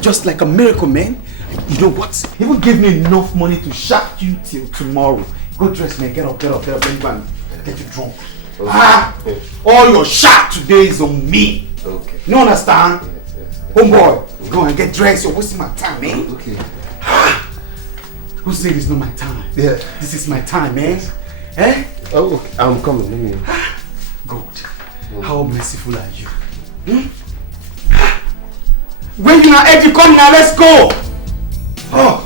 Just like a miracle, man. You know what? He will give me enough money to shack you till tomorrow. Go dress, man. Get up. Then go and get you drunk. Okay. All your shack today is on me. Okay. You understand? Yes. Homeboy, go and get dressed. You're wasting my time, man. Okay. Who said it's not my time? Yeah. This is my time, man. Eh? Oh, okay. I'm coming. Let me. God. How merciful are you? When you are ready, come now, let's go! Oh!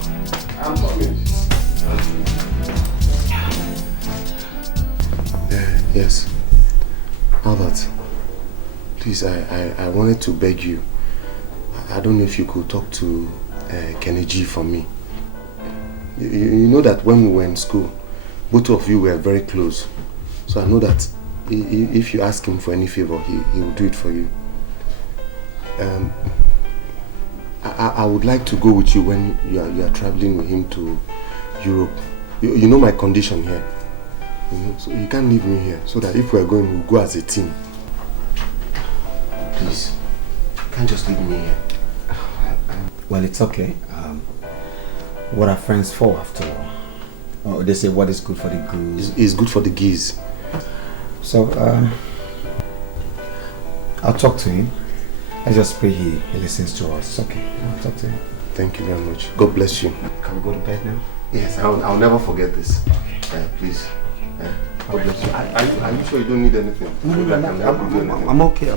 I'm coming. Yes. Albert, please, I wanted to beg you. I don't know if you could talk to Kenny G for me. You know that when we were in school, both of you were very close. So I know that if you ask him for any favor, he will do it for you. I would like to go with you when you are traveling with him to Europe. You know my condition here. You know, so you can't leave me here. So that if we are going, we'll go as a team. Please, you can't just leave me here. Well, it's okay. What are friends for, after all? Oh, they say what is good for the goose is good for the geese. So, I'll talk to him. I just pray he listens to us. It's okay. I'll talk to him. Thank you very much. God bless you. Can we go to bed now? Yes, I'll never forget this. Okay. Please. God bless you. Are you sure you don't need anything? No, I'm okay.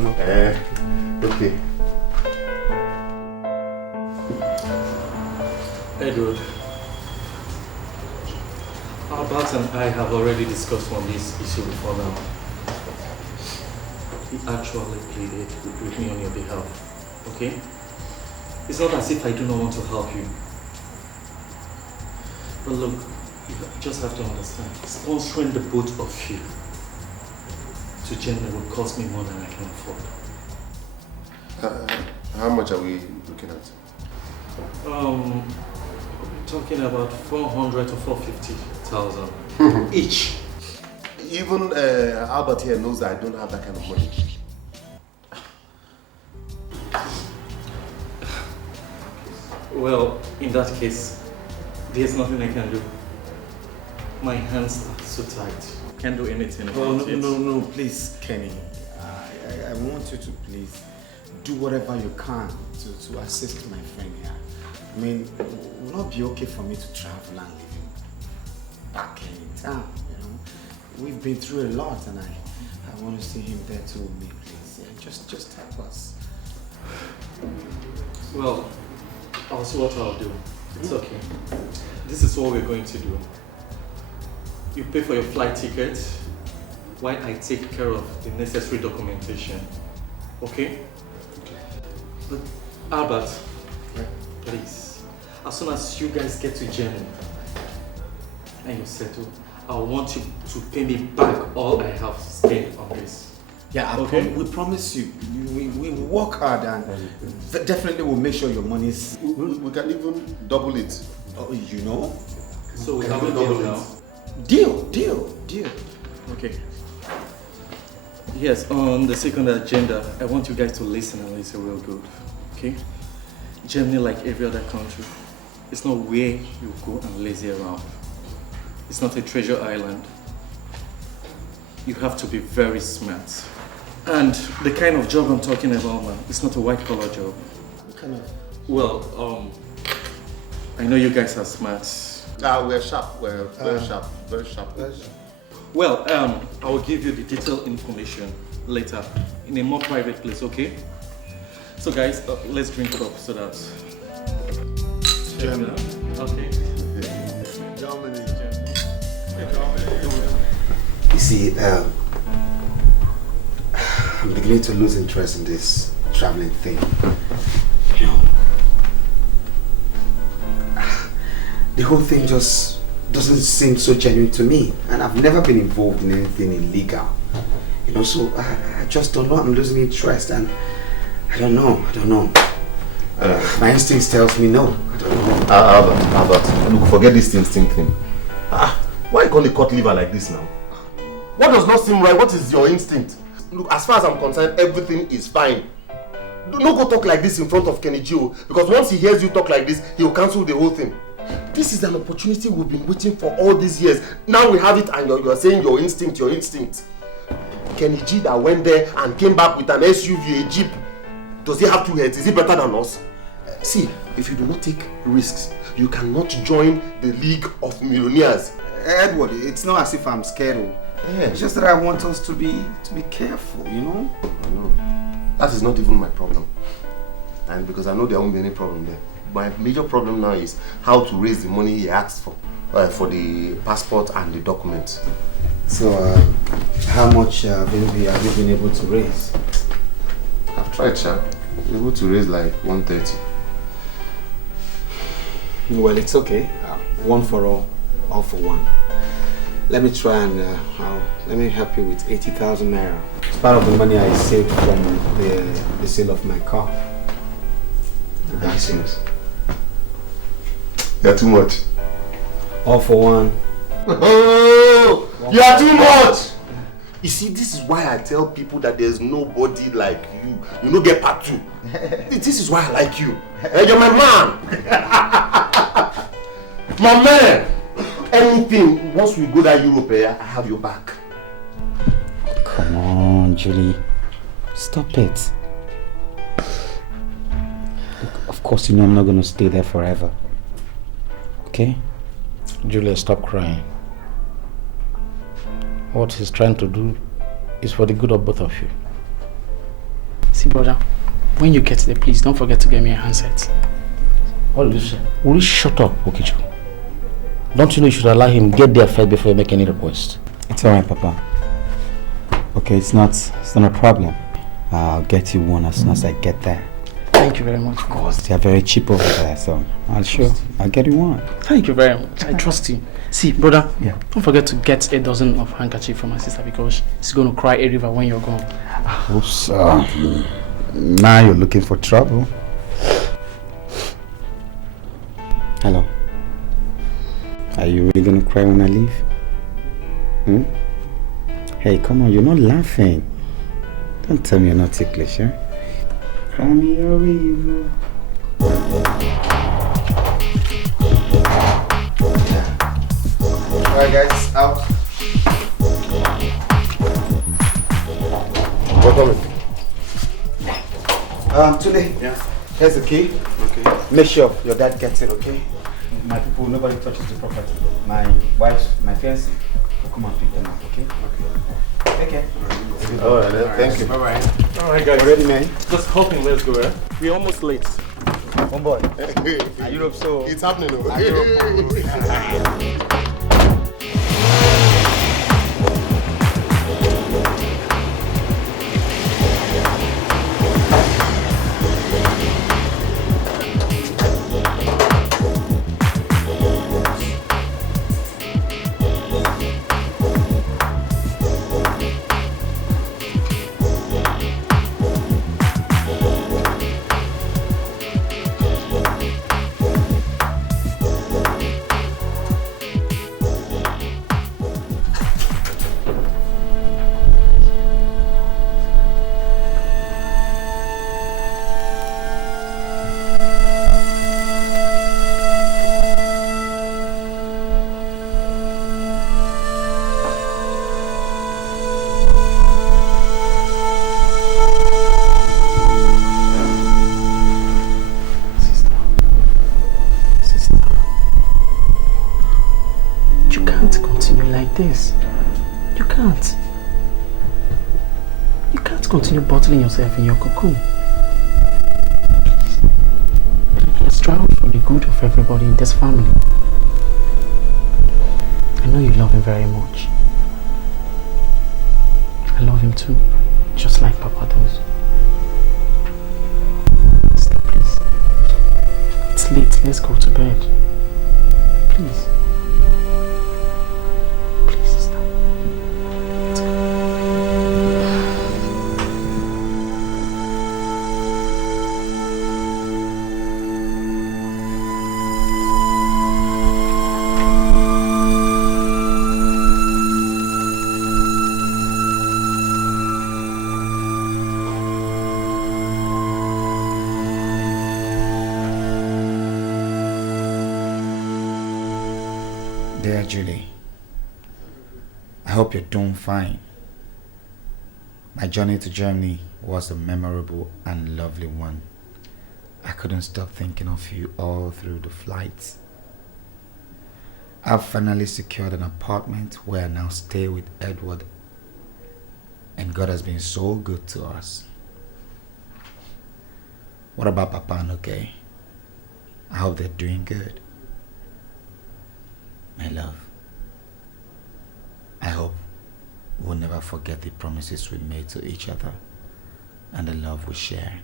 Okay. Edward, Albert and I have already discussed on this issue before now. He actually pleaded with me on your behalf, okay? It's not as if I do not want to help you. But look, you just have to understand, sponsoring the both of you to Jenny will cost me more than I can afford. How much are we looking at? We're talking about 400 to 450,000 each. Even Albert here knows that I don't have that kind of money. Well, in that case, there's nothing I can do. My hands are so tight. Can't do anything about it. No, please, Kenny. I want you to please do whatever you can to assist my friend here. I mean, it will not be okay for me to travel and leave him back in town, you know. We've been through a lot and I want to see him there too with me, please. Yeah, just help us. Well, I'll see what I'll do. It's okay. This is what we're going to do. You pay for your flight ticket while I take care of the necessary documentation. Okay? But Albert, please, as soon as you guys get to Germany and you settle, I want you to pay me back all I have spent on this. Yeah, we promise you. We work hard and definitely will make sure your money is... We can even double it. Oh, you know? So we have a deal now? Deal. Okay. Yes, on the second agenda, I want you guys to listen and listen real good. Okay? Germany, like every other country, it's not where you go and lazy around. It's not a treasure island. you have to be very smart. And the kind of job I'm talking about, man, it's not a white-collar job. What kind of? Well, I know you guys are smart. We're sharp. We're very sharp. Very sharp. Well, I will give you the detailed information later in a more private place, okay? So guys, let's drink up so that... Germany. Okay. Dominic. You see, I'm beginning to lose interest in this traveling thing. You know, the whole thing just doesn't seem so genuine to me, and I've never been involved in anything illegal. You know, so I just don't know. I'm losing interest, and I don't know. My instincts tells me no. I don't know. Albert, look, forget this instinct thing. Why can't you cut liver like this now? What does not seem right? What is your instinct? Look, as far as I'm concerned, everything is fine. Do not go talk like this in front of Kenny Gio, because once he hears you talk like this, he will cancel the whole thing. This is an opportunity we've been waiting for all these years. Now we have it, and you're saying your instinct. Kenny G that went there and came back with an SUV, a Jeep. Does he have 2 heads? Is he better than us? See, if you do not take risks, you cannot join the League of Millionaires. Edward, it's not as if I'm scared. It's just that I want us to be careful, you know? No, that is not even my problem. And because I know there won't be any problem there. My major problem now is how to raise the money he asked for the passport and the documents. So, how much have you been able to raise? I've tried, sir. I'm able to raise like 130. Well, it's okay. One for all for one. Let me try and let me help you with 80,000 naira. It's part of the money I saved from the sale of my car. That's it. You're too much. All for one. Oh, you are too much. You see, this is why I tell people that there's nobody like you. You don't get part 2. This is why I like you. You're my man. My man. Anything, once we go to Europe, I have your back. Come on, Julie. Stop it. Look, of course, you know I'm not going to stay there forever. Okay? Julia, stop crying. What he's trying to do is for the good of both of you. See, brother, when you get there, please don't forget to get me a handset. What did you say? Will you shut up, Okichu? Don't you know you should allow him get there first before you make any request? It's alright, Papa. Okay, it's not a problem. I'll get you one as soon as I get there. Thank you very much. Of course, they're very cheap over there, so I'll get you one. Thank you very much. I trust you. See, brother, yeah. Don't forget to get a dozen of handkerchief from my sister because she's going to cry a river when you're gone. Oops, now you're looking for trouble. Hello. Are you really gonna cry when I leave? Hey, come on, you're not laughing. Don't tell me you're not ticklish, huh? Cry me a river. Alright guys, out. What coming? Today, here's the key. Okay. Make sure your dad gets it, okay? My people, nobody touches the property. My wife, my fiancé, will come and pick them up, okay? Okay. Take care. Alright, thank you. Alright, guys. Ready, man? Just hopping, let's go, eh? We're almost late. One boy. I Europe, so it's happening. like this. You can't. You can't continue bottling yourself in your cocoon. Let's try out for the good of everybody in this family. I know you love him very much. I love him too, just like Papa does. Stop, please. It's late, let's go to bed. Please. Please stop. Let's go. Dear Julie, I hope you're doing fine. My journey to Germany was a memorable and lovely one. I couldn't stop thinking of you all through the flights. I've finally secured an apartment where I now stay with Edward, and God has been so good to us. What about Papa and Okay? I hope they're doing good. My love, I hope we'll never forget the promises we made to each other and the love we share.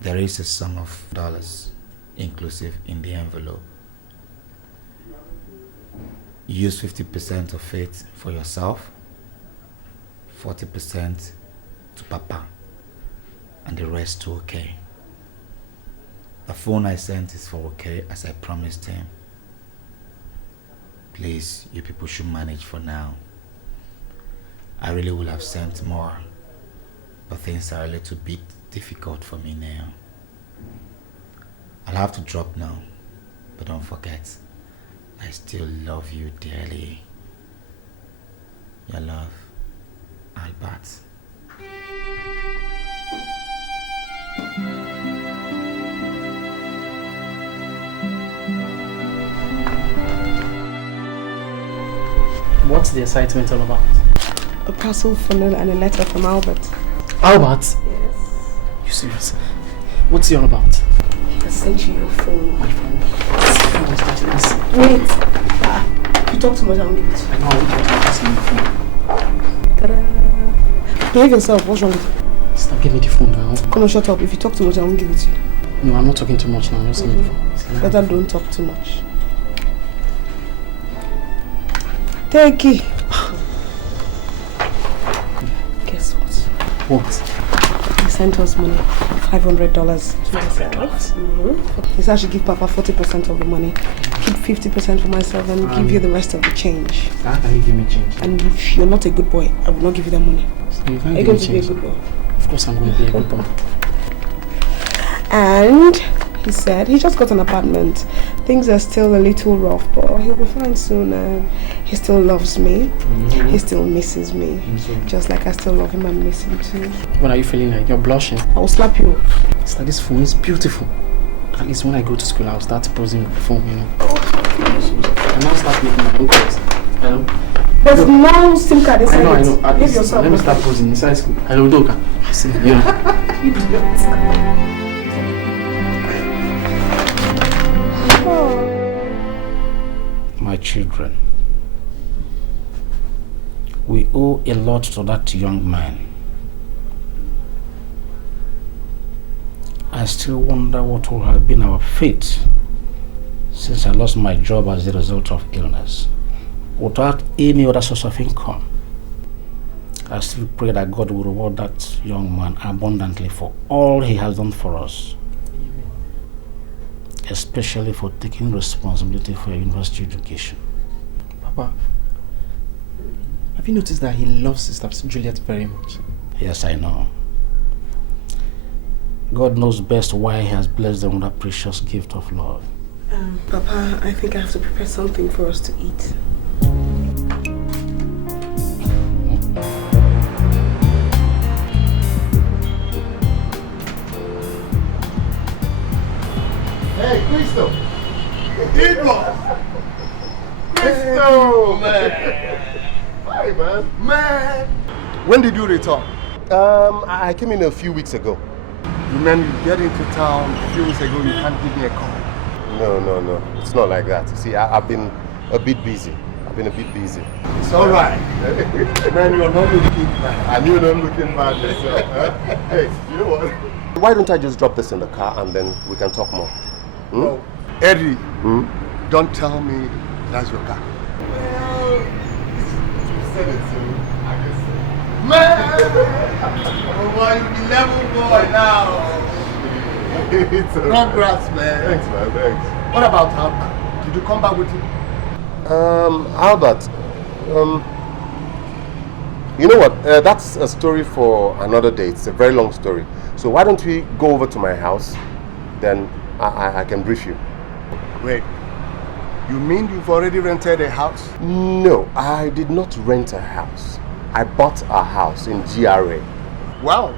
There is a sum of dollars inclusive in the envelope. Use 50% of it for yourself, 40% to Papa, and the rest to Okay. The phone I sent is for Okay, as I promised him. Please, you people should manage for now. I really would have sent more, but things are a little bit difficult for me now. I'll have to drop now, but don't forget, I still love you dearly. Your love, Albert. What's the excitement all about? A parcel from Nol and a letter from Albert. Albert? Yes. You serious? What's it all about? He has sent you your phone. My phone? Wait. You talk too much, I won't give it to you. I know, I will. Ta-da. Behave yourself, what's wrong with you? Stop, give me the phone now. Come on, shut up. If you talk too much, I won't give it to you. No, I'm not talking too much now. Just give me the phone. Better don't talk too much. Take it. Guess what? What? He sent us money. $500. $500? He said I should give Papa 40% of the money, keep 50% for myself, and give you the rest of the change. How can you give me change? And if you're not a good boy, I will not give you that money. So you can't Are you going to be a good boy? Of course I'm going to be a good boy. And he said he just got an apartment. Things are still a little rough, but he'll be fine soon. And he still loves me. He still misses me. Just like I still love him and miss him too. What are you feeling like? You're blushing. I'll slap you. It's like this phone is beautiful. At least when I go to school, I'll start posing with the phone, you know. And I'll start making my own calls. Hello? There's no SIM card inside. I know. At least, yourself. let me start posing inside school. Hello, Doka. I see, you know. You idiot. My children, we owe a lot to that young man. I still wonder what will have been our fate since I lost my job as a result of illness, without any other source of income. I still pray that God will reward that young man abundantly for all he has done for us, especially for taking responsibility for your university education. Papa, have you noticed that he loves Sister Juliet very much? Yes, I know. God knows best why he has blessed them with that precious gift of love. Papa, I think I have to prepare something for us to eat. Hey, Cristo! Edo! No, man. Hi, man. Man. When did you return? I came in a few weeks ago. You mean you get into town a few weeks ago, you can't give me a call? No. It's not like that. You see, I've been a bit busy. It's all right. Man, you're not looking bad. And you're not looking bad yourself. Huh? Hey, you know what? Why don't I just drop this in the car and then we can talk more? Oh, Eddie, don't tell me that's your car. Well, you said it, so I guess so. Man! Oh boy, you be level boy now. Congrats, man. Thanks, man, thanks. What about Albert? Did you come back with him? Albert, you know what? That's a story for another day. It's a very long story. So why don't we go over to my house? Then I can brief you. Wait, you mean you've already rented a house? No, I did not rent a house. I bought a house in GRA. Wow.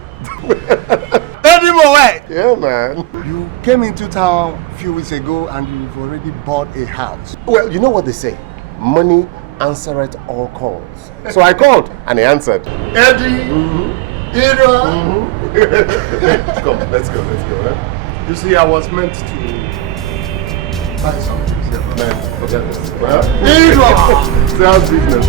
Anyway, yeah, man. You came into town a few weeks ago and you've already bought a house. Well, you know what they say. Money answereth all calls. So I called and he answered. Eddie, Ira. Let's go. Huh? You see, I was meant to buy something. Man, forget this. Ira! Sales business.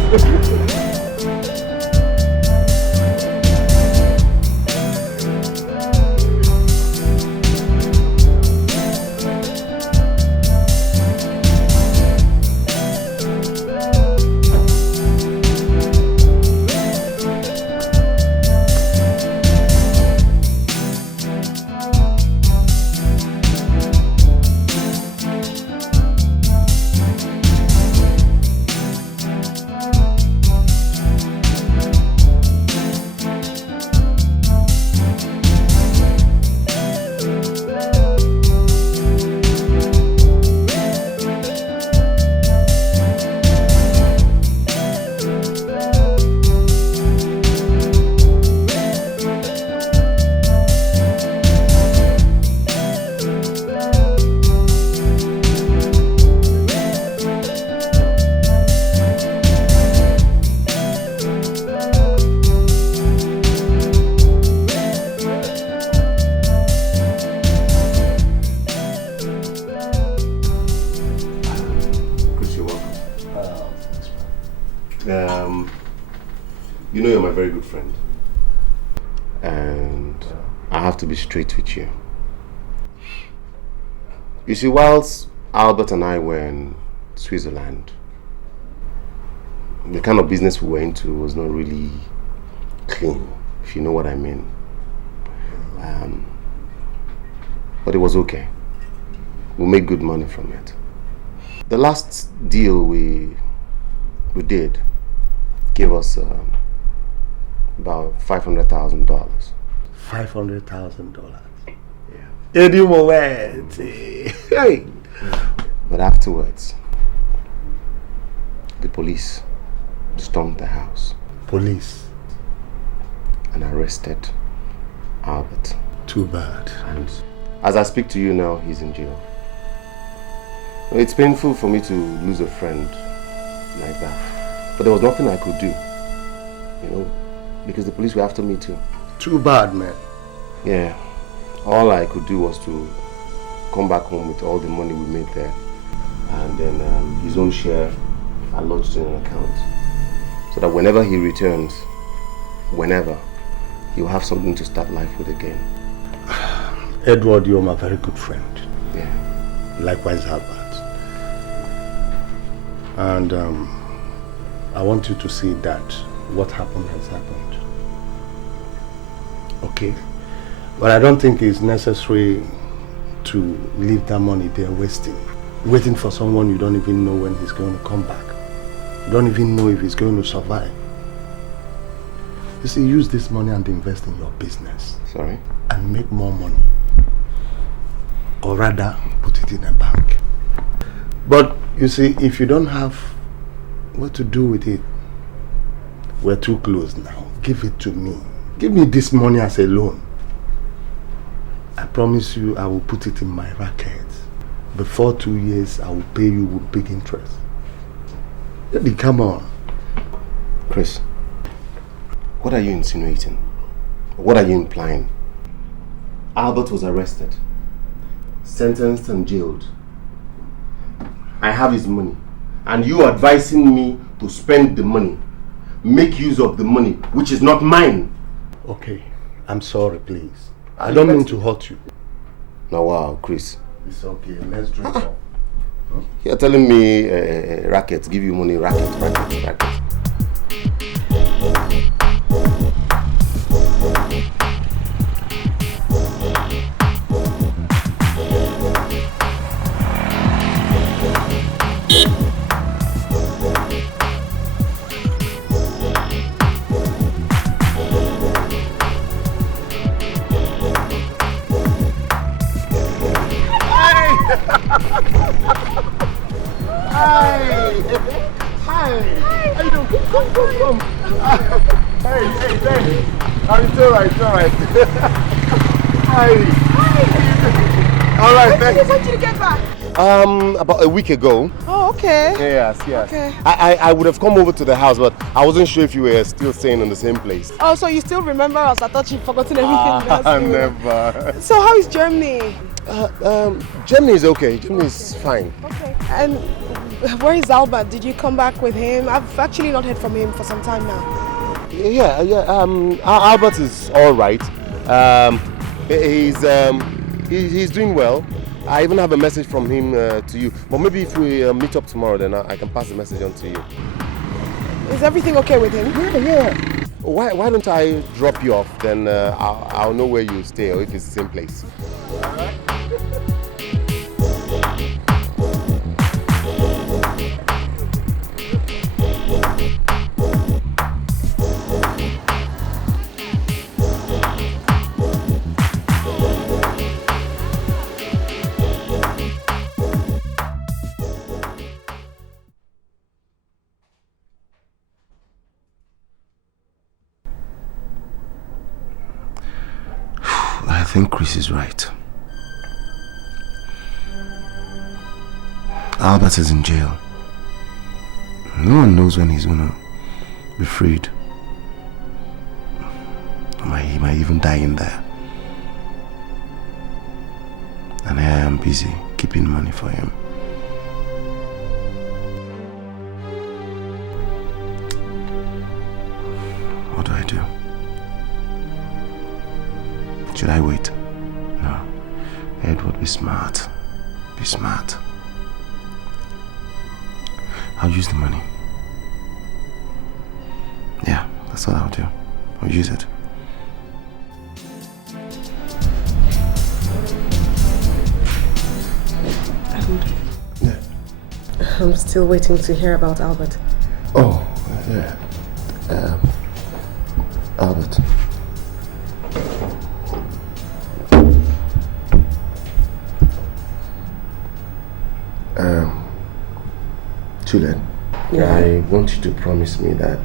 You know you're my very good friend. And I have to be straight with you. You see, whilst Albert and I were in Switzerland, the kind of business we were into was not really clean, if you know what I mean. But it was okay. We made good money from it. The last deal we did gave us about $500,000. $500,000. Yeah. Eddie moment. Hey. But afterwards, the police stormed the house. Police? And arrested Albert. Too bad. And as I speak to you now, he's in jail. It's painful for me to lose a friend like that. But there was nothing I could do, you know, because the police were after me too. Too bad, man. Yeah. All I could do was to come back home with all the money we made there. And then his own share I lodged in an account. So that whenever he returns, he'll have something to start life with again. Edward, you're my very good friend. Yeah. Likewise, Albert. And I want you to see that what happened has happened. Okay? But I don't think it's necessary to leave that money there waiting for someone you don't even know when he's going to come back. You don't even know if he's going to survive. You see, use this money and invest in your business. Sorry? And make more money. Or rather, put it in a bank. But you see, if you don't have what to do with it, we're too close now. Give it to me. Give me this money as a loan. I promise you I will put it in my racket. Before 2 years, I will pay you with big interest. Come on. Chris, what are you insinuating? What are you implying? Albert was arrested, sentenced and jailed. I have his money, and you are advising me to spend the money, make use of the money, which is not mine. Okay, I'm sorry, please. I don't mean to hurt you. Now, wow, Chris. It's okay, let's drink up. You're telling me rackets, give you money, rackets. Hi. How you doing? Come. Hey. It's all right. Hi. All right, thanks. When did you get back? About a week ago. Oh, okay. Yes. Okay. I would have come over to the house, but I wasn't sure if you were still staying in the same place. Oh, so you still remember us? I thought you'd forgotten everything. Never. So how is Germany? Germany is okay. Germany is fine. Okay. And where is Albert? Did you come back with him? I've actually not heard from him for some time now. Yeah. Albert is all right. He's doing well. I even have a message from him to you. But maybe if we meet up tomorrow, then I can pass the message on to you. Is everything okay with him? Yeah. Why don't I drop you off? Then I'll know where you stay or if it's the same place. I think Chris is right. Albert is in jail. No one knows when he's gonna be freed. He might even die in there. And I am busy keeping money for him. What do I do? Should I wait? No. Edward, be smart. Be smart. I'll use the money. Yeah, that's what I'll do. I'll use it. Yeah. I'm still waiting to hear about Albert. Oh, yeah. Albert. Juliet, yeah. I want you to promise me that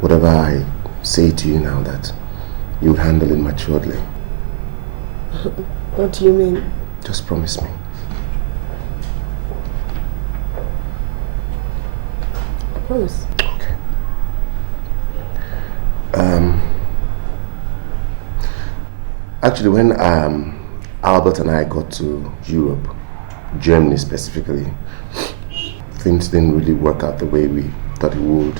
whatever I say to you now, that you'll handle it maturely. What do you mean? Just promise me. Promise. Okay. Actually, when Albert and I got to Europe, Germany specifically, things didn't really work out the way we thought it would.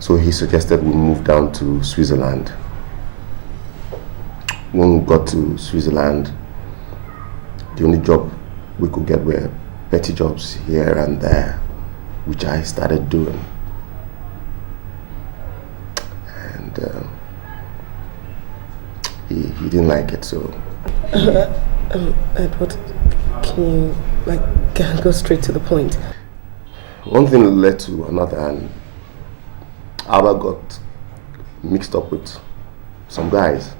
So he suggested we move down to Switzerland. When we got to Switzerland, the only job we could get were petty jobs here and there, which I started doing. And he didn't like it, so... Edward, can you, go straight to the point? One thing led to another, and Albert got mixed up with some guys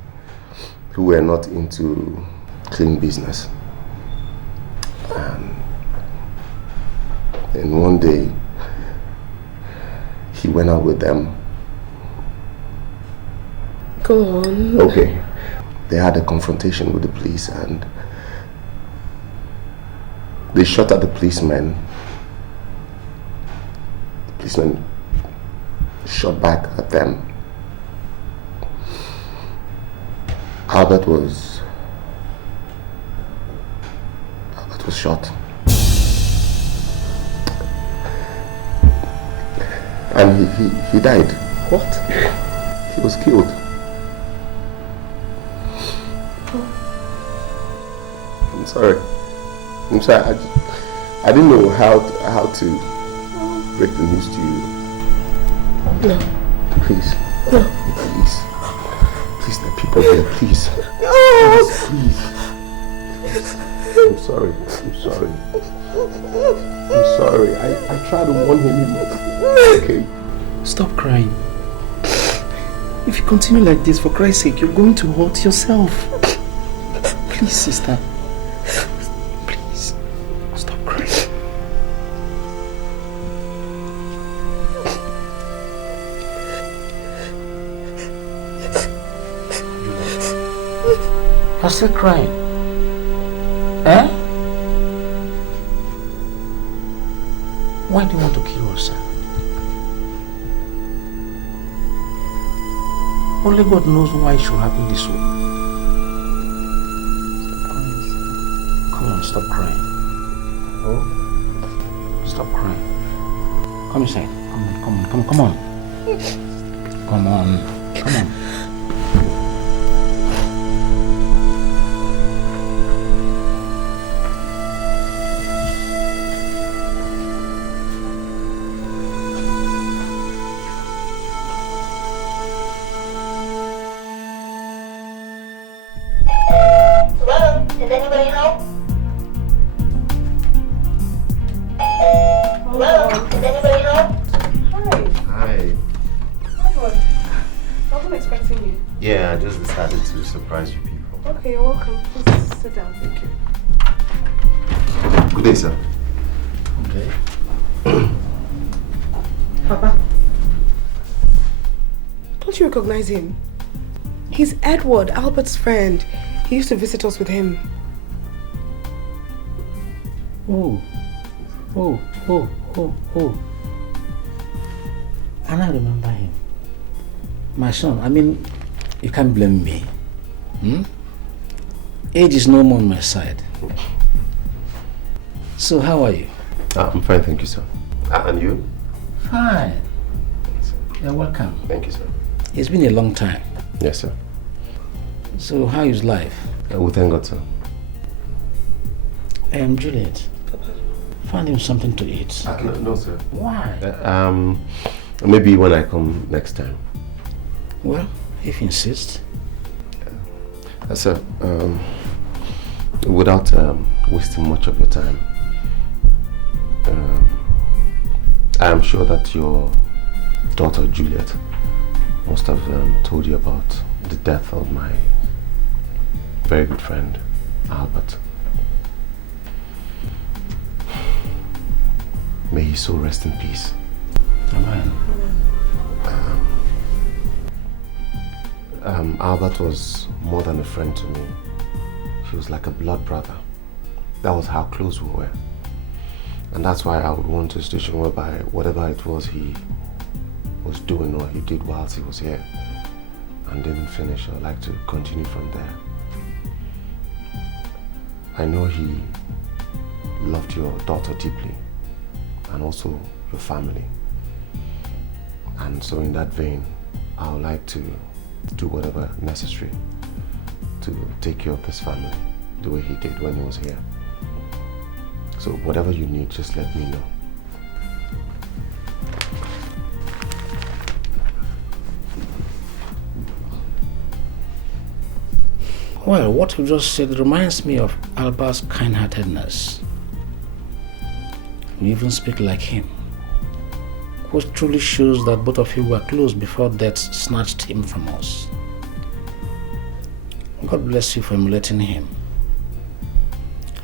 who were not into clean business. And then one day, he went out with them. Go on. Okay. They had a confrontation with the police and they shot at the policemen. policemen shot back at them. Albert was shot. And he died. What? He was killed. I'm sorry. I didn't know how to break the news to you. No. Please. No. Please let people hear, please. No. Please. I'm sorry. I tried to warn him. Okay. Stop crying. If you continue like this, for Christ's sake, you're going to hurt yourself. Please, sister. Please. Stop crying. You're still crying. Eh? Why do you want to kill yourself? Only God knows why it should happen this way. Come on, stop crying. Oh, stop crying. Come inside. Come on. Come on. Surprise you people. Okay, you're welcome. Please sit down. Thank you. Good day, sir. Okay. Papa. Don't you recognize him? He's Edward, Albert's friend. He used to visit us with him. Oh. And I remember him. My son, I mean, you can't blame me. Age is no more on my side. So how are you? I'm fine, thank you, sir. And you? Fine. You're welcome. Thank you, sir. It's been a long time. Yes, sir. So how is life? We thank God, sir. Juliet. Papa. Find him something to eat. No, sir. Why? Maybe when I come next time. Well, if you insist. Sir, without wasting much of your time, I am sure that your daughter Juliet must have told you about the death of my very good friend Albert. May his soul rest in peace. Amen. Albert was more than a friend to me. He was like a blood brother. That was how close we were. And that's why I would want a situation whereby whatever it was he was doing or he did whilst he was here and didn't finish, I'd like to continue from there. I know he loved your daughter deeply and also your family. And so in that vein, I would like to do whatever necessary to take care of this family the way he did when he was here. So whatever you need, just let me know. Well, what you just said reminds me of Albert's kind-heartedness. You even speak like him, which truly shows that both of you were close before death snatched him from us. God bless you for emulating him,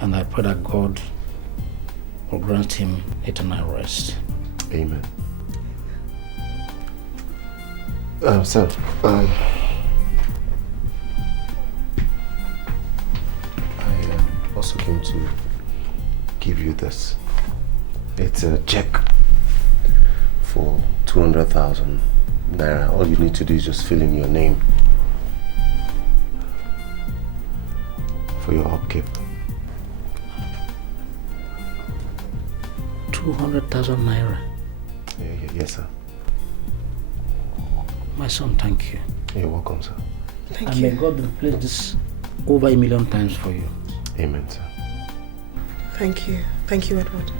and I pray that God will grant him eternal rest. Amen. Sir, I also came to give you this. It's a check for 200,000 naira. All you need to do is just fill in your name for your upkeep. 200,000 naira. Yes, sir. My son, thank you. You're welcome, sir. Thank and you. may God replace this over 1 million times for you. Amen, sir. Thank you. Thank you, Edward.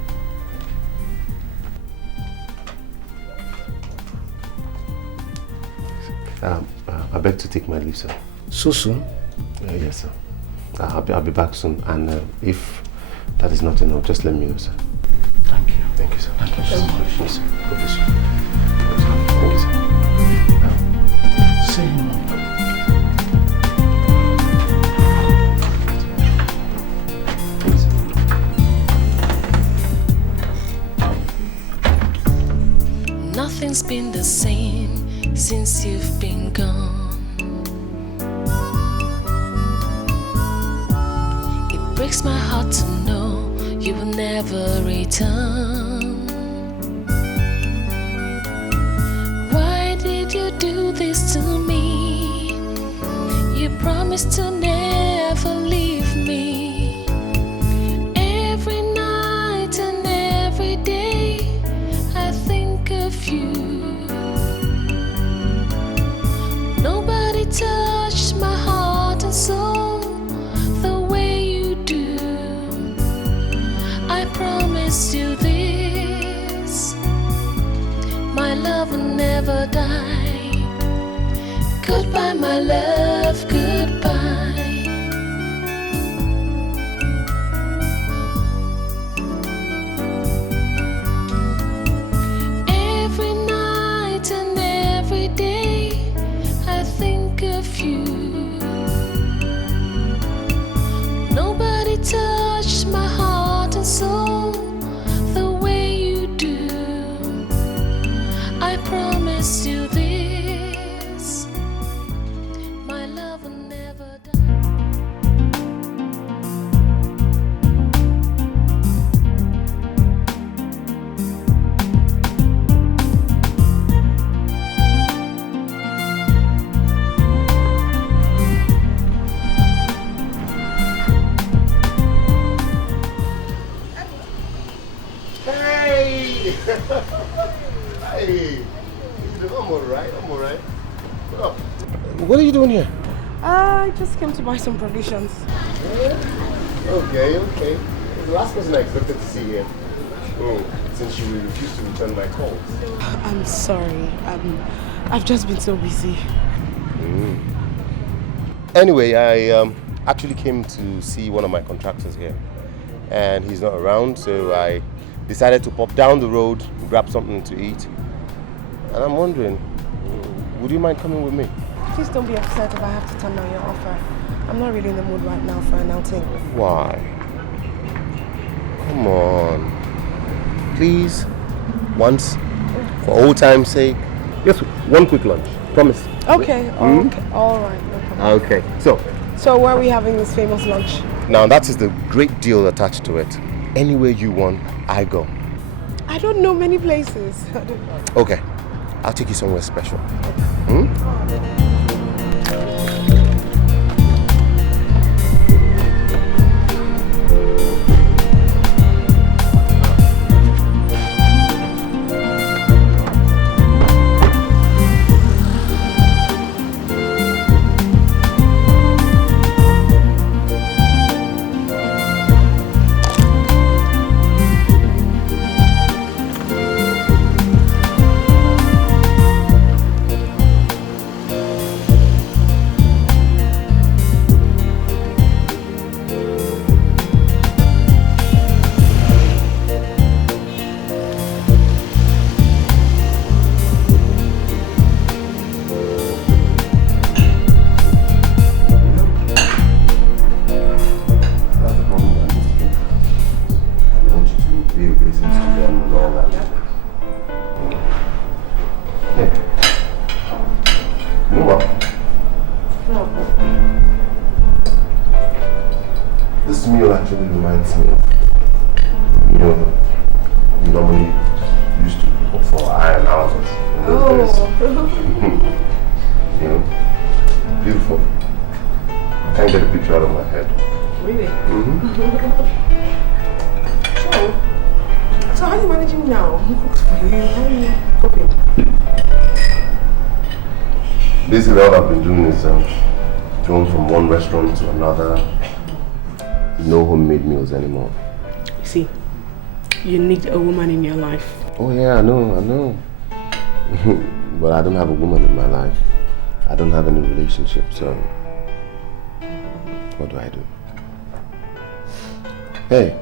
I beg to take my leave, sir. So soon? Yes, sir. I'll be back soon, and if that is not enough, just let me know, sir. Thank you. Thank you, sir. Thank you so much. Yes, sir. God bless you. Thank you, sir. See you. Nothing's been the same since you've been gone. It breaks my heart to know you will never return. Why did you do this to me? You promised to never leave me. Every night and every day I think of you. Nobody touched my heart and soul the way you do. I promise you this, my love will never die. Goodbye, my love, goodbye. Every night and every day I think of you. Nobody touched my heart and soul the way you do. I promise you this, my love will never die. Hey! Hey! I'm alright, I'm alright. What are you doing here? I just came to buy some provisions. Okay. The last person I expected to see here. Oh, since you refused to return my calls. I'm sorry. I've just been so busy. Anyway, I actually came to see one of my contractors here. And he's not around, so I decided to pop down the road, grab something to eat. And I'm wondering, would you mind coming with me? Please don't be upset if I have to turn down your offer. I'm not really in the mood right now for an outing. Why? Come on. Please, once, for old time's sake. Just one quick lunch, promise. Okay, okay, all right, no problem. Okay, So where are we having this famous lunch? now that is the great deal attached to it. Anywhere you want, I go. I don't know many places. Okay, I'll take you somewhere special. This meal actually reminds me of, you normally used to cook for I and eating now. Who cooks for you? How are you cooking? Basically, all I've been doing is going from one restaurant to another. No homemade meals anymore. See, you need a woman in your life. Oh yeah, I know. But I don't have a woman in my life. I don't have any relationship, so what do I do? Hey,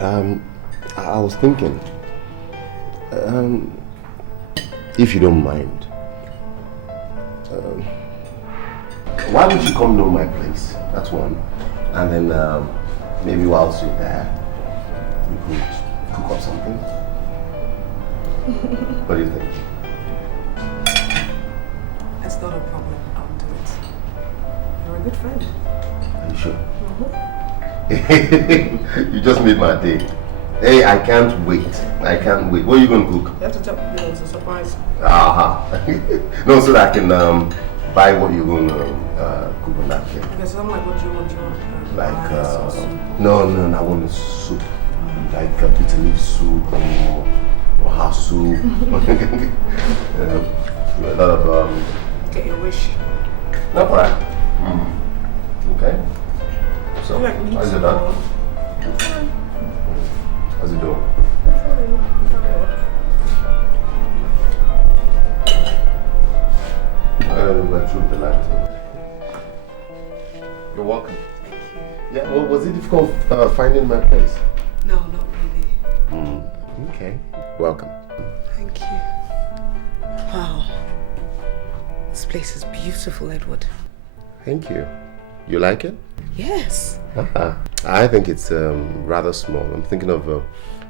I was thinking, if you don't mind, why don't you come know my place? That's one. And then maybe whilst you're there, you could cook up something. What do you think? That's not a problem. I'll do it. You're a good friend. Are you sure? You just made my day. Hey, I can't wait. I can't wait. What are you going to cook? You have to tell me it's a surprise. No, so that I can buy what you're going to cook on that day. Okay, so I'm like, what do you want? Like, no, I want a soup. Like a bitter leaf soup or house soup. A lot of get your wish. No, alright. Okay. So, like meat how's it done? Fine. How's it doing? You're welcome. Yeah, well, was it difficult finding my place? No, not really. Okay. Welcome. Thank you. Wow. This place is beautiful, Edward. Thank you. You like it? Yes. I think it's rather small. I'm thinking of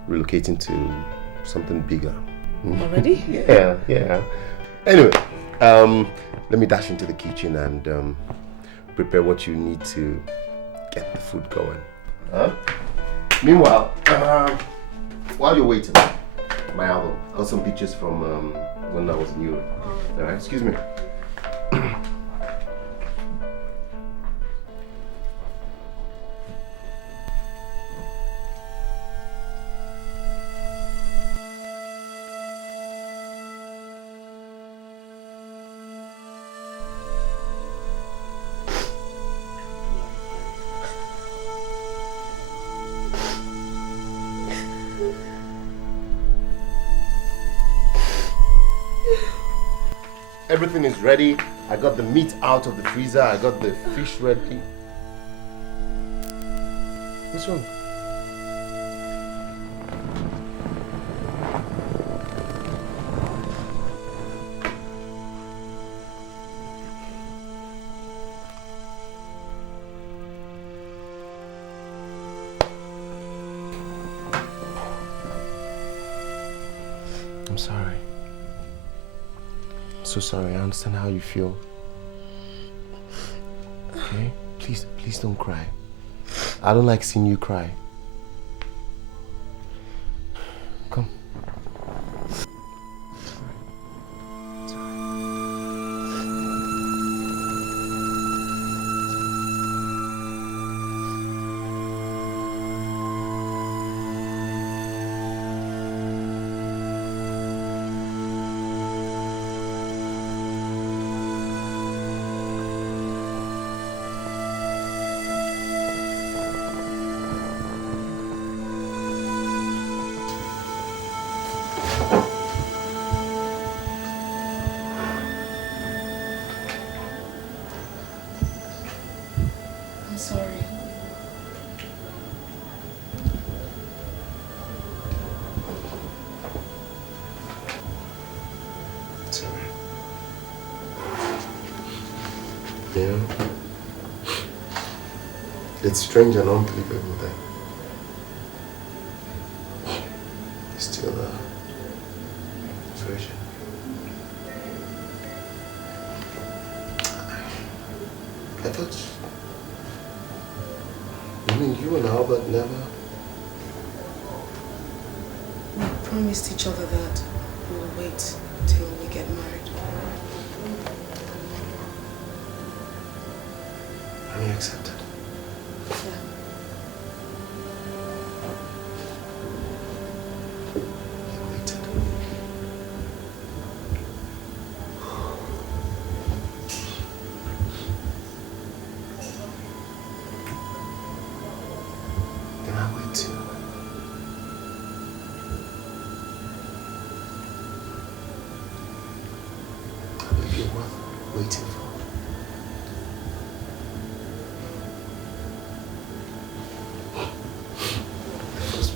relocating to something bigger. Already? Yeah. Anyway, let me dash into the kitchen and prepare what you need to get the food going. Meanwhile, while you're waiting, my album. Got some pictures from when I was in Europe. Alright, excuse me. Everything is ready. I got the meat out of the freezer. I got the fish ready. What's wrong? I'm sorry. So sorry, I understand how you feel. Okay? Please don't cry. I don't like seeing you cry. Come. It's strange and unbelievable that you're still a virgin. I thought, you and Albert never... We promised each other that we will wait till we get married. And you accepted? waiting for?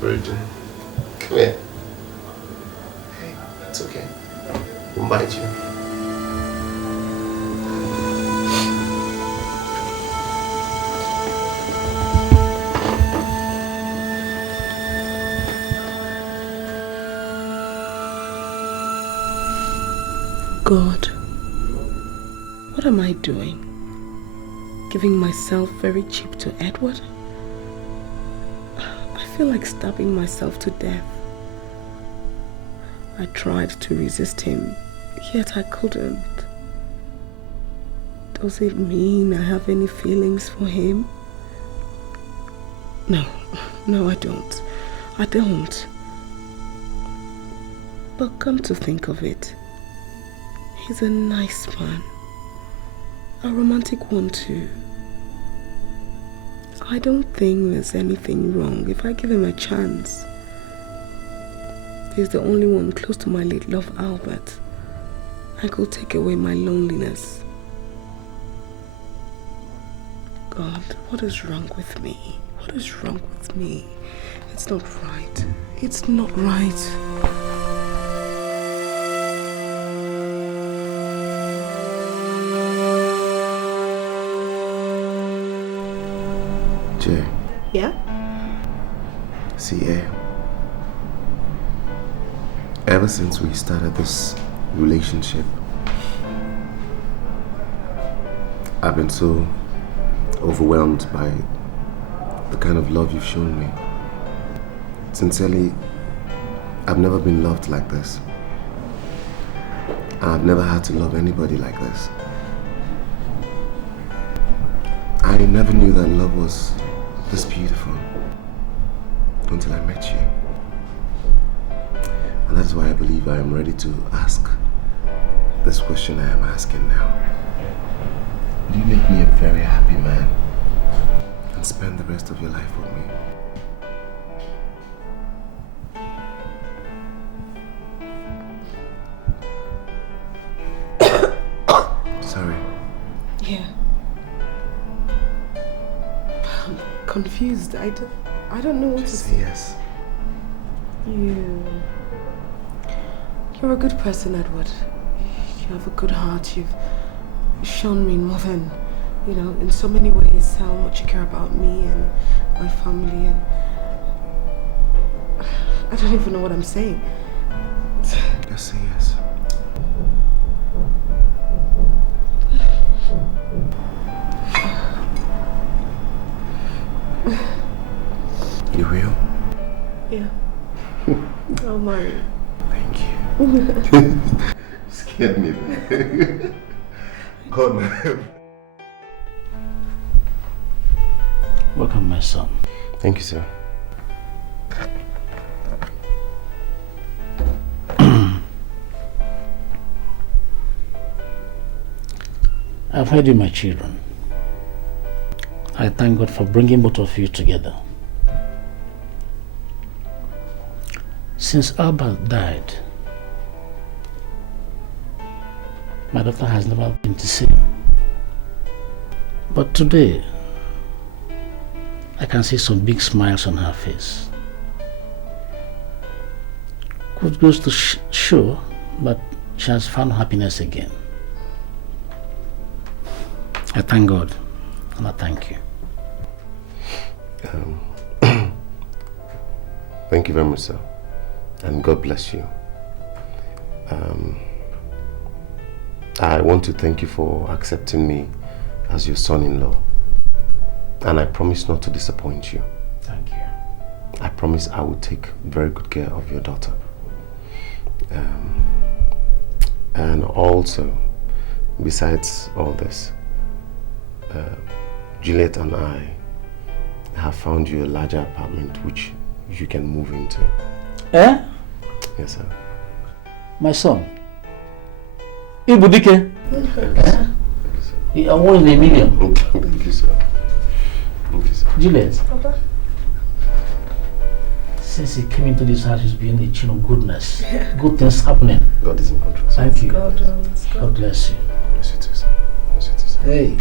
Virgin. Come here. Hey, it's okay. We'll bite you. God, what am I doing? Giving myself very cheap to Edward? I feel like stabbing myself to death. I tried to resist him, yet I couldn't. Does it mean I have any feelings for him? No, I don't. I don't. But come to think of it, he's a nice man. A romantic one too. I don't think there's anything wrong if I give him a chance. He's the only one close to my late love, Albert. I could take away my loneliness. God, what is wrong with me? What is wrong with me? It's not right. It's not right. Jay. Yeah? See, ever since we started this relationship, I've been so overwhelmed by the kind of love you've shown me. Sincerely, I've never been loved like this. And I've never had to love anybody like this. I never knew that love was this beautiful until I met you. And that's why I believe I am ready to ask this question I am asking now. Will you make me a very happy man and spend the rest of your life with me? Sorry. Yeah. I'm confused. I don't know what to say. Yes. You're a good person, Edward. You have a good heart. You've shown me more than, in so many ways how much you care about me and my family, and I don't even know what I'm saying. Just say yes. You real? Yeah. I'll marry you. Thank you. Scared me there. God, man. Welcome, my son. Thank you, sir. I've heard you, my children. I thank God for bringing both of you together. Since Albert died, my daughter has never been the same. But today, I can see some big smiles on her face. It goes to show that she has found happiness again. I thank God, and I thank you. Thank you very much, sir. And God bless you. I want to thank you for accepting me as your son-in-law. And I promise not to disappoint you. Thank you. I promise I will take very good care of your daughter. And also, besides all this, Juliet and I have found you a larger apartment which you can move into. Eh? Yes, sir. My son. Dikeh. You are one in a million. Thank you, sir. Thank you, sir. Juliet. Papa? Since he came into this house, he's been a chain of goodness. Good things happening. God is in control. Thank you. God bless you. Bless you too, sir. Hey.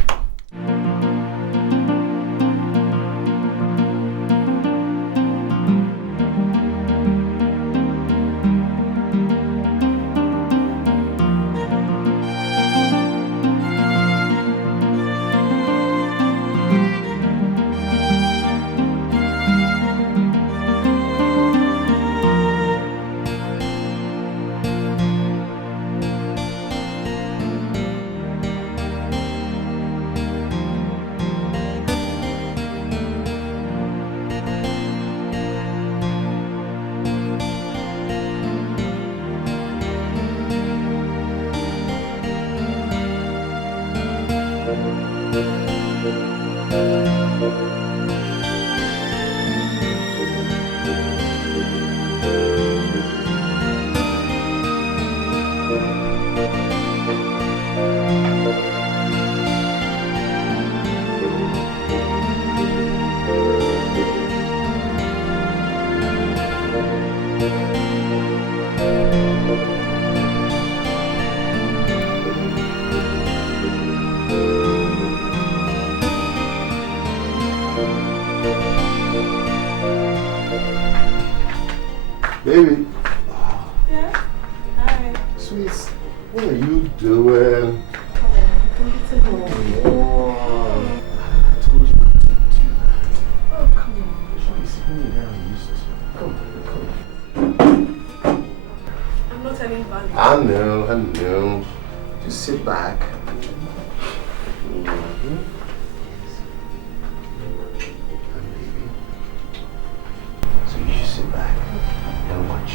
Baby. Yeah? Hi. Sweet. What are you doing? Oh, I told you not to do that. Oh, come on. She's sitting there and used to. Come. I'm not telling value. I know. Just sit back. So you should sit back and watch.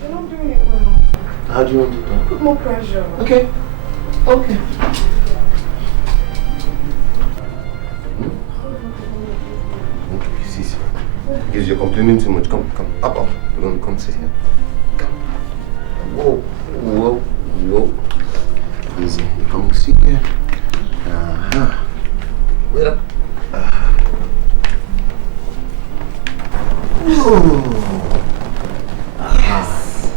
You're not doing it well. How do you want to do it? Put more pressure. Okay. See. Because you're complaining too much. Come. Up. We're going to come sit here. Come. Whoa. Easy. You come sit here. Wait up. Yes.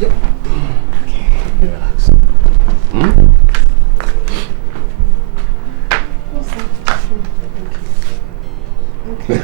Yep. Okay. Relax. What's that? Okay.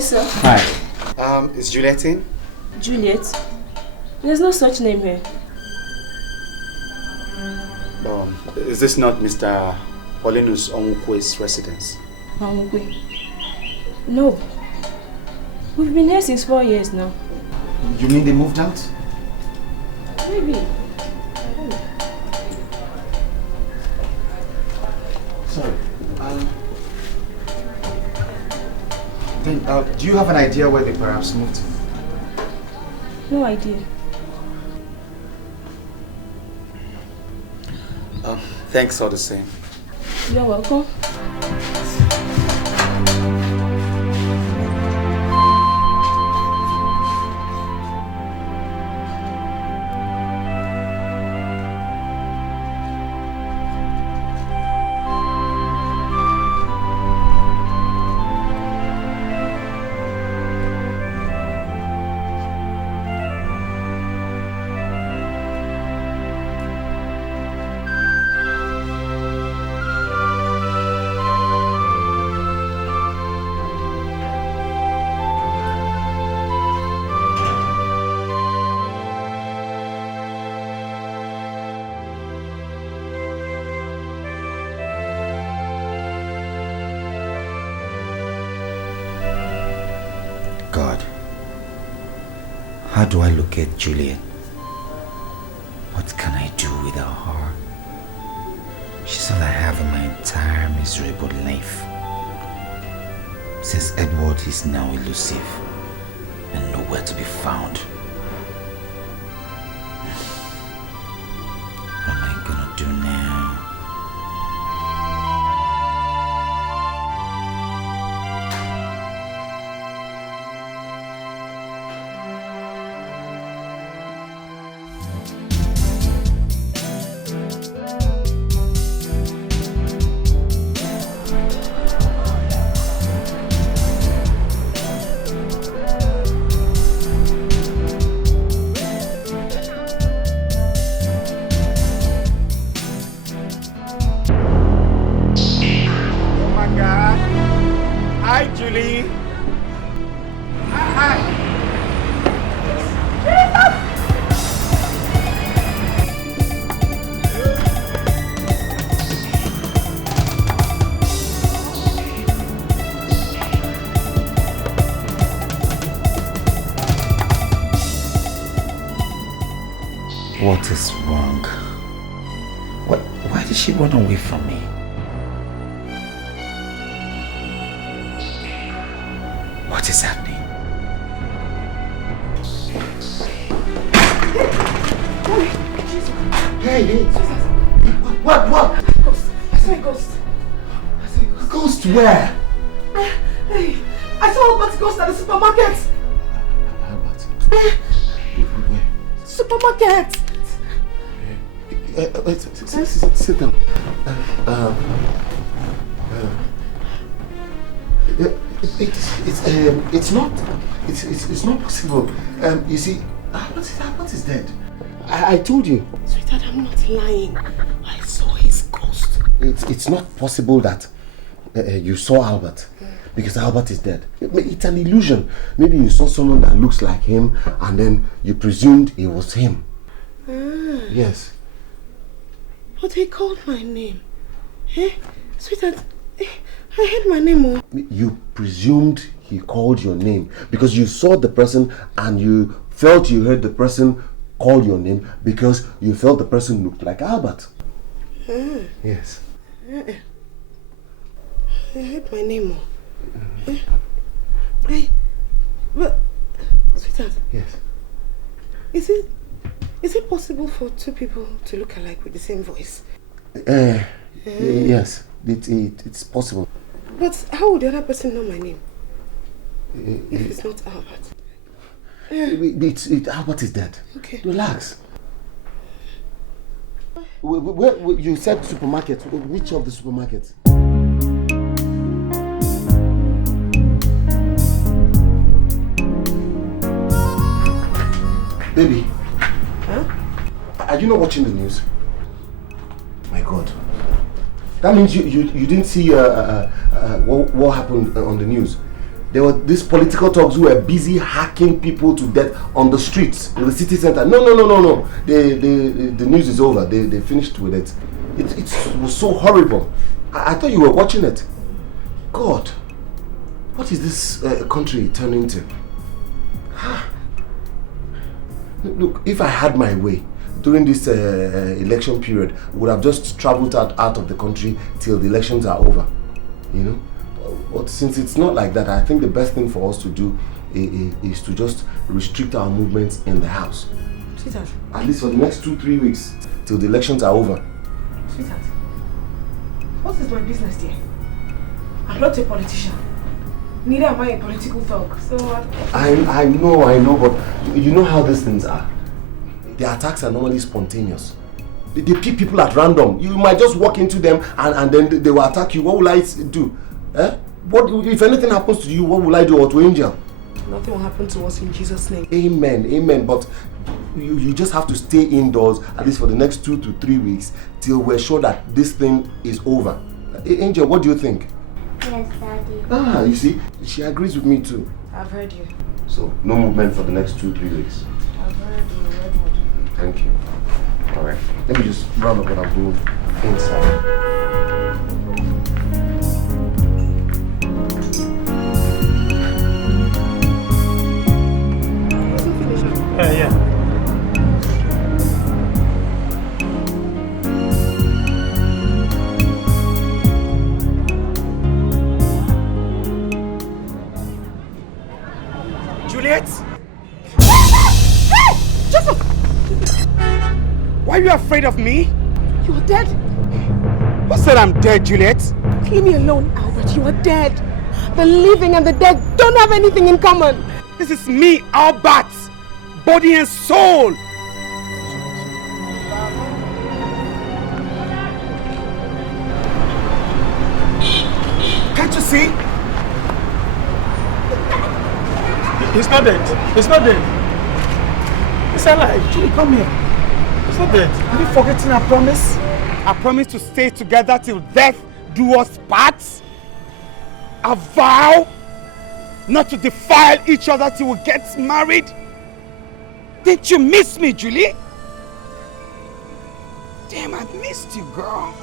Sir. Hi. Is Juliet in? Juliet? There's no such name here. Is this not Mr. Paulinus Onwukwe's residence? Onwukwe? No. We've been here since 4 years now. You mean they moved out? Maybe. Sorry. Then, do you have an idea where they perhaps moved to? No idea. Thanks all the same. You're welcome. do I locate Juliet? What can I do without her? She's all I have in my entire miserable life. Since Edward is now elusive and nowhere to be found. What am I gonna do now? What is wrong? Why did she run away from me? What is happening? Hey! What? Ghost. I saw a ghost. A ghost where? Hey, I saw Albert's ghost at the supermarket. Albert? Supermarket. Sit down. It's not possible. You see, Albert is dead. I told you. Sweetheart, I'm not lying. I saw his ghost. It's not possible that you saw Albert, because Albert is dead. It's an illusion. Maybe you saw someone that looks like him and then you presumed it was him. Yes. But he called my name. Sweetheart, I heard my name. You presumed he called your name because you saw the person and you felt you heard the person call your name because you felt the person looked like Albert. Yes. I heard my name. But, sweetheart. Yes. Is it possible for two people to look alike with the same voice? Yes, it's possible. But how would the other person know my name? If it's not Albert. Albert is dead. Okay. Relax. Where you said supermarket. Which of the supermarkets? Baby. Huh? Are you not watching the news? My God. That means you didn't see what happened on the news. There were these political thugs who were busy hacking people to death on the streets in the city center. No. The news is over. They finished with it. It was so horrible. I thought you were watching it. God, what is this country turning to? Look, if I had my way during this election period, I would have just traveled out of the country till the elections are over. You know? But since it's not like that, I think the best thing for us to do is to just restrict our movements in the house. Sweetheart. At least for the next 2-3 weeks till the elections are over. Sweetheart, what is my business there? I'm not a politician. Neither am I a political thug. So I know, but you know how these things are. The attacks are normally spontaneous. They pick people at random. You might just walk into them and then they will attack you. What will I do? What if anything happens to you? What will I do, or to Angel? Nothing will happen to us in Jesus' name. Amen. But you just have to stay indoors at least for the next 2 to 3 weeks till we're sure that this thing is over. Angel, what do you think? Yes, Daddy. You see, she agrees with me too. I've heard you. So no movement for the next 2-3 weeks. I've heard you, Edward. Thank you. All right. Let me just round up what I'm doing inside. Are you afraid of me? You are dead. Who said I'm dead, Juliet? Leave me alone, Albert. You are dead. The living and the dead don't have anything in common. This is me, Albert. Body and soul. Can't you see? He's not dead. He's not dead. He's alive. Julie, come here. He's not dead. Are you forgetting our promise? I promise to stay together till death do us part. A vow not to defile each other till we get married. Didn't you miss me, Julie? Damn, I missed you, girl.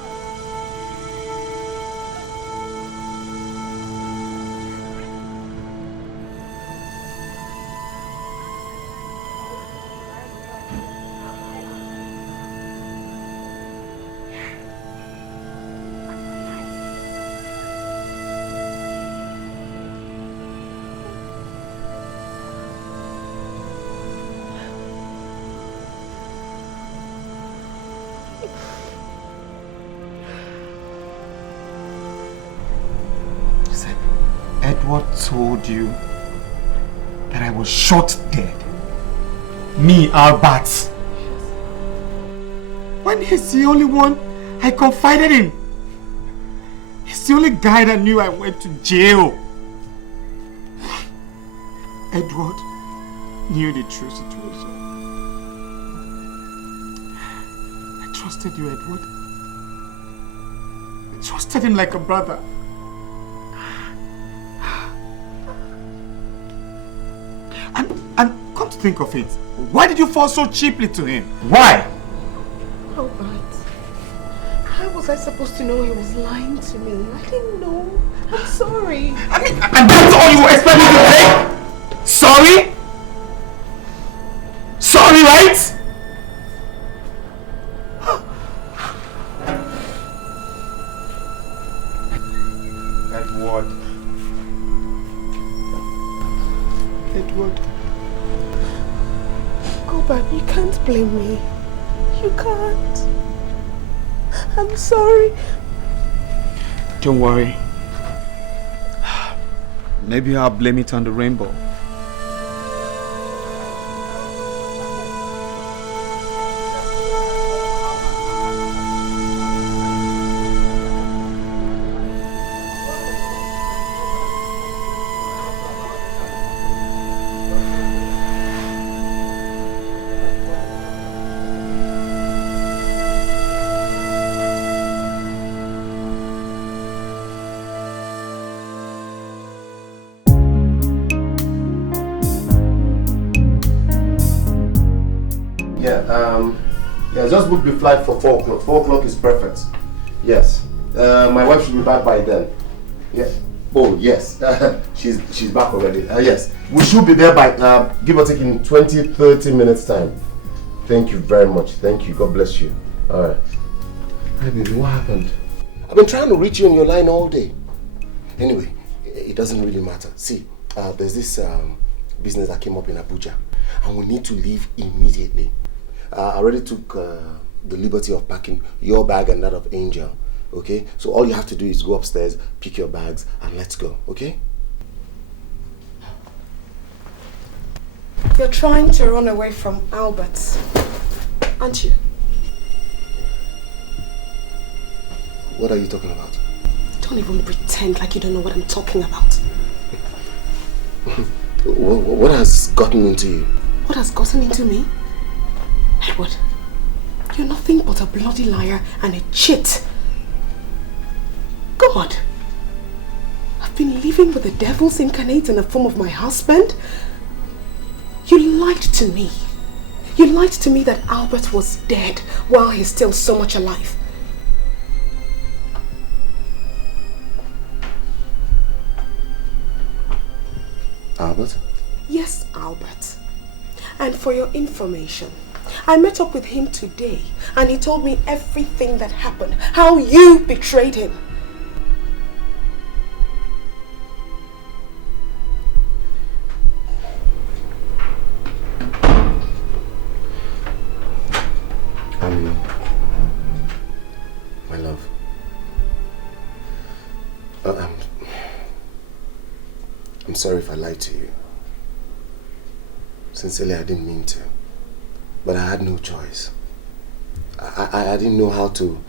Edward told you that I was shot dead. Me, Albert. When he's the only one I confided in. He's the only guy that knew I went to jail. Edward knew the true situation. I trusted you, Edward. I trusted him like a brother. And come to think of it, why did you fall so cheaply to him? Why? Albert, how was I supposed to know he was lying to me? I didn't know. I'm sorry. I mean, and that's all you expect me to say? Sorry? Sorry, right? Edward. Edward. Albert, you can't blame me. You can't. I'm sorry. Don't worry. Maybe I'll blame it on the rainbow. Yeah, just book the flight for 4 o'clock. 4 o'clock is perfect. Yes. My wife should be back by then. Yes. Oh, yes. she's back already. Yes. We should be there by, give or take, in 20-30 minutes time. Thank you very much. Thank you. God bless you. Alright. Hi, baby. What happened? I've been trying to reach you on your line all day. Anyway, it doesn't really matter. See, there's this business that came up in Abuja, and we need to leave immediately. I already took the liberty of packing your bag and that of Angel. Okay? So all you have to do is go upstairs, pick your bags, and let's go. Okay? You're trying to run away from Albert, aren't you? What are you talking about? Don't even pretend like you don't know what I'm talking about. What has gotten into you? What has gotten into me? Edward, you're nothing but a bloody liar and a cheat. God, I've been living with the devils incarnate in the form of my husband. You lied to me. You lied to me that Albert was dead while he's still so much alive. Albert? Yes, Albert. And for your information, I met up with him today and he told me everything that happened, how you betrayed him. My love. I'm sorry if I lied to you. Sincerely, I didn't mean to. But I had no choice. I didn't know how to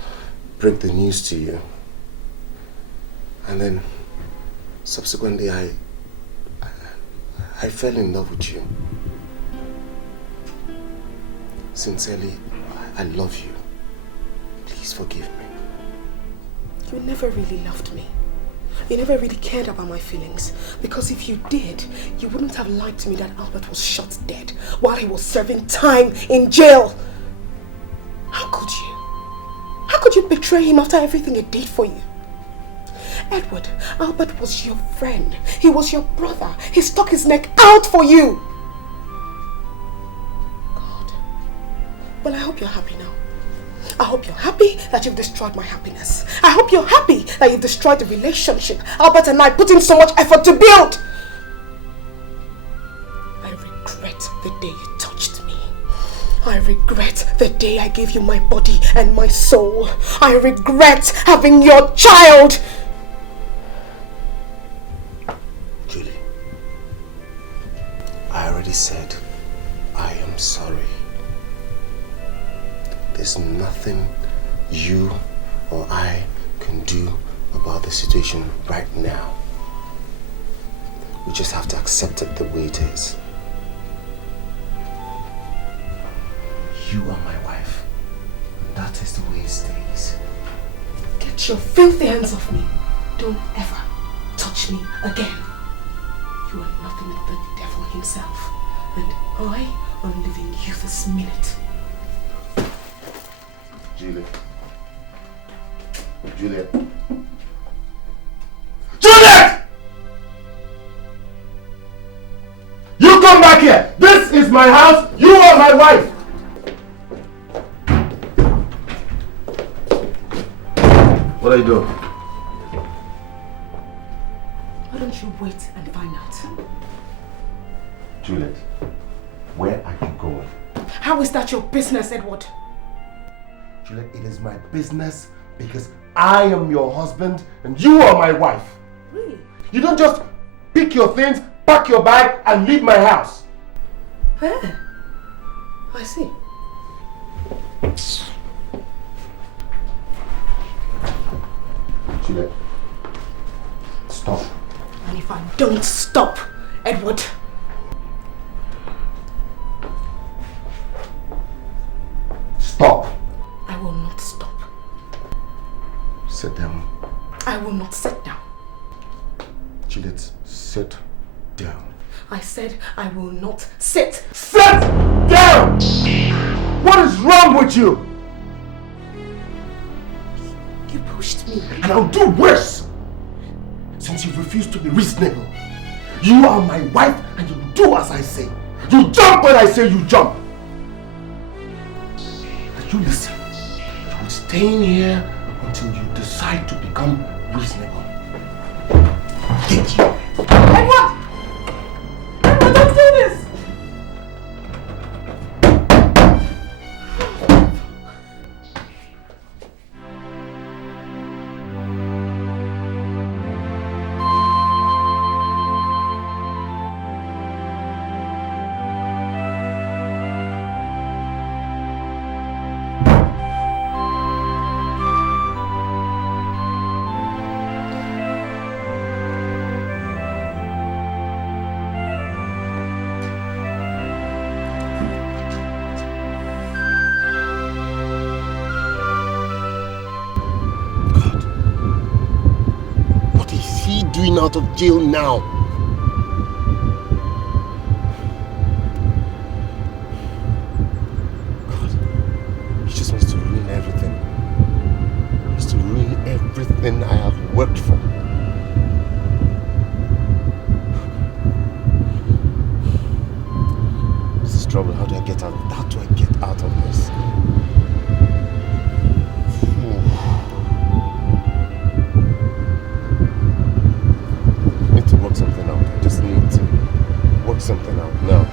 break the news to you. And then, subsequently, I fell in love with you. Sincerely, I love you. Please forgive me. You never really loved me. You never really cared about my feelings. Because if you did, you wouldn't have lied to me that Albert was shot dead while he was serving time in jail. How could you? How could you betray him after everything he did for you? Edward, Albert was your friend. He was your brother. He stuck his neck out for you. God. Well, I hope you're happy now. I hope you're happy that you've destroyed my happiness. I hope you're happy that you've destroyed the relationship Albert and I put in so much effort to build. I regret the day you touched me. I regret the day I gave you my body and my soul. I regret having your child. Julie, I already said I am sorry. There's nothing you or I can do about the situation right now. We just have to accept it the way it is. You are my wife, and that is the way it stays. Get your filthy hands off me. Don't ever touch me again. You are nothing but the devil himself, and I am leaving you this minute. Juliet. Juliet! You come back here! This is my house! You are my wife! What are you doing? Why don't you wait and find out? Juliet, where are you going? How is that your business, Edward? Juliet, it is my business because I am your husband and you are my wife. Really? You don't just pick your things, pack your bag and leave my house. Where? I see. Juliet, stop. And if I don't stop, Edward... Stop. I will not stop. Sit down. I will not sit down. Juliet, sit down. I said I will not sit. Sit down! What is wrong with you? You pushed me. And I'll do worse. Since you refuse to be reasonable. You are my wife and you do as I say. You jump when I say you jump. But you listen. I'm staying here until you decide to become reasonable. Get you. Edward! Edward, don't do this! Out of jail now. God, he just wants to ruin everything. He wants to ruin everything I have worked for. This is trouble. How do I get out of this? Something out. I just need to work something out now.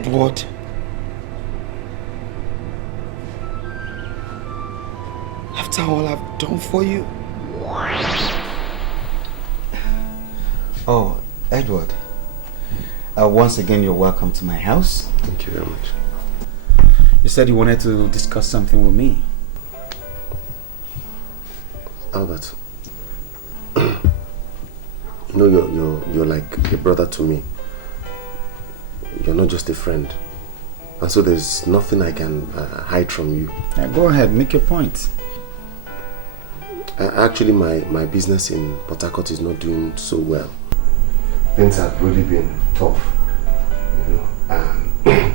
Edward. After all I've done for you. Oh, Edward. Once again, you're welcome to my house. Thank you very much. You said you wanted to discuss something with me. Albert, you know you're like a brother to me. You're not just a friend. And so there's nothing I can hide from you. Yeah, go ahead, make your point. Actually, my business in Port Harcourt is not doing so well. Things have really been tough, you know.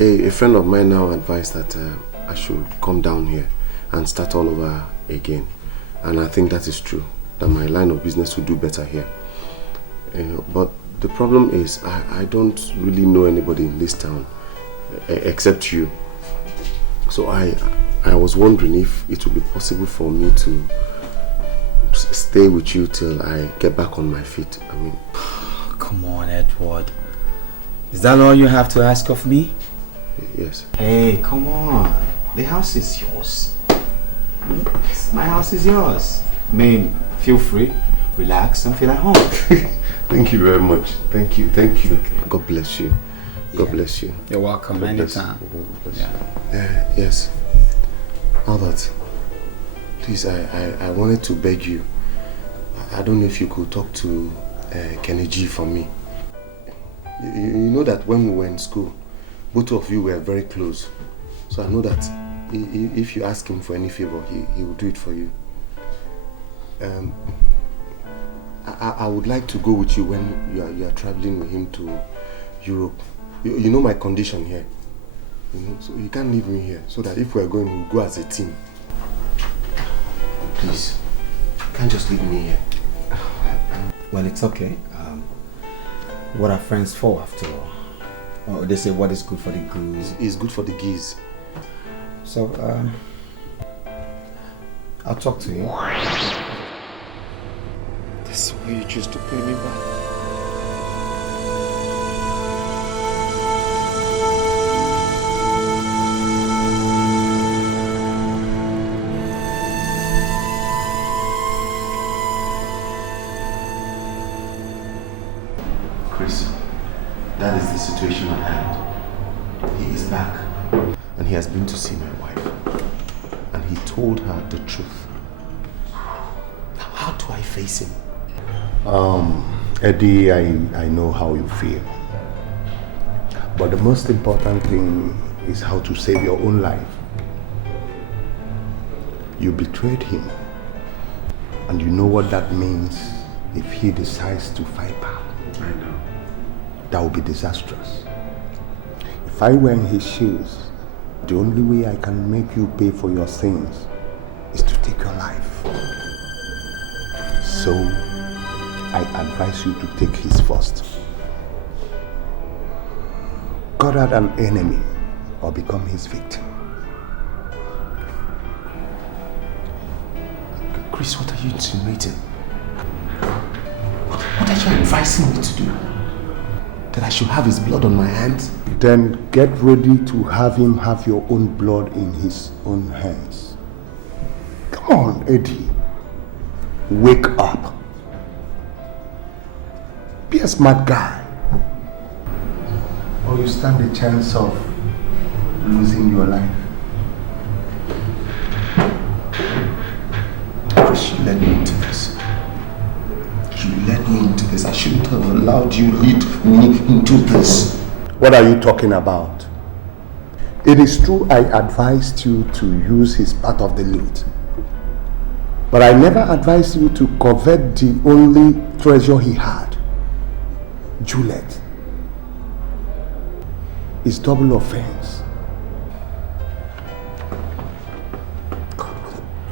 A friend of mine now advised that I should come down here and start all over again. And I think that is true, that my line of business will do better here. But the problem is I don't really know anybody in this town except you. So I was wondering if it would be possible for me to stay with you till I get back on my feet. I mean... Come on, Edward. Is that all you have to ask of me? Yes. Hey, come on. The house is yours. My house is yours. I mean, feel free, relax, and feel at home. Thank you very much. Thank you. Thank you. God bless you. God bless you. You're welcome anytime. Yes. Albert, please, I wanted to beg you. I don't know if you could talk to Chinenye for me. You know that when we were in school, both of you were very close. So I know that if you ask him for any favor, he will do it for you. I would like to go with you when you are traveling with him to Europe. You know my condition here. You know, so you can't leave me here. So that if we are going, we'll go as a team. Please, you can't just leave me here. Well, it's okay. What are friends for, after all? Oh, they say what is good for the goose is good for the geese. So, I'll talk to you. That's why you choose to pay me back. Chris, that is the situation at hand. He is back, and he has been to see my wife, and he told her the truth. Now, how do I face him? Eddie, I know how you feel. But the most important thing is how to save your own life. You betrayed him, and you know what that means if he decides to fight back. I know. That would be disastrous. If I were in his shoes, the only way I can make you pay for your sins is to take your life. So, I advise you to take his first. Cut out an enemy or become his victim. Chris, what are you insinuating? What are you advising me to do? That I should have his blood on my hands? Then get ready to have him have your own blood in his own hands. Come on, Eddie. Wake up. Be a smart guy. Or you stand a chance of losing your life. Chris, you led me into this. You led me into this. I shouldn't have allowed you to lead me into this. What are you talking about? It is true I advised you to use his part of the loot. But I never advised you to covet the only treasure he had. Juliet. It's double offense. God,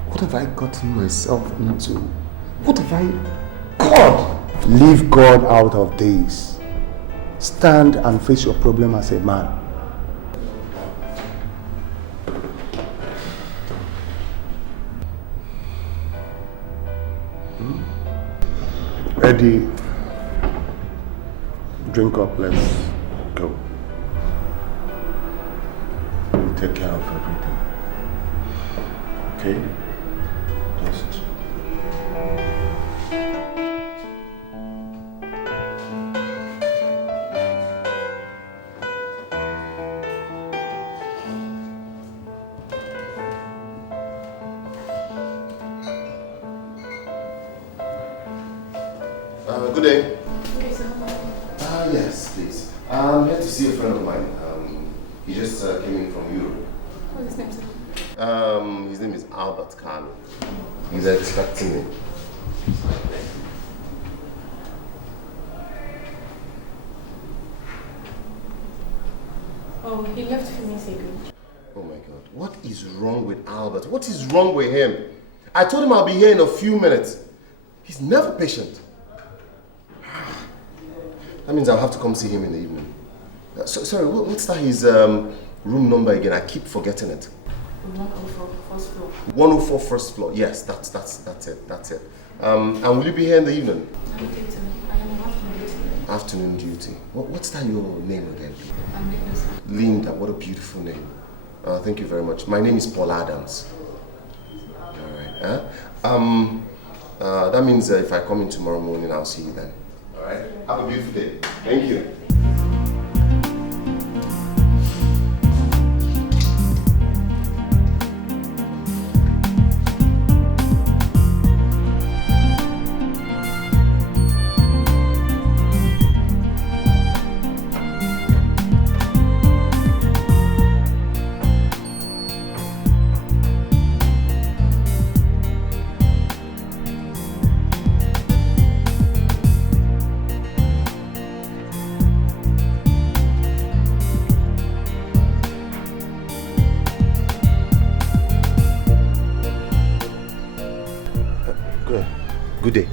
what have I gotten myself into? What have I... God! Leave God out of this. Stand and face your problem as a man. Eddie, drink up, let's go. take care of everything. Okay? Just... Good day. Yes, please. I'm here to see a friend of mine. He just came in from Europe. What's his name, sir? His name is Albert Khan. He's expecting me. Oh, he left a few minutes ago. Oh my God. What is wrong with Albert? What is wrong with him? I told him I'll be here in a few minutes. He's never patient. That means I'll have to come see him in the evening. Sorry, what's that his room number again? I keep forgetting it. 104, first floor. 104 first floor. Yes, that's it. And will you be here in the evening? I am on afternoon duty. Afternoon duty. What's that your name again? I'm Linda, sir. Linda, what a beautiful name. Thank you very much. My name is Paul Adams. Alright. That means if I come in tomorrow morning, I'll see you then. Alright? Have a beautiful day. Thank you. Good day.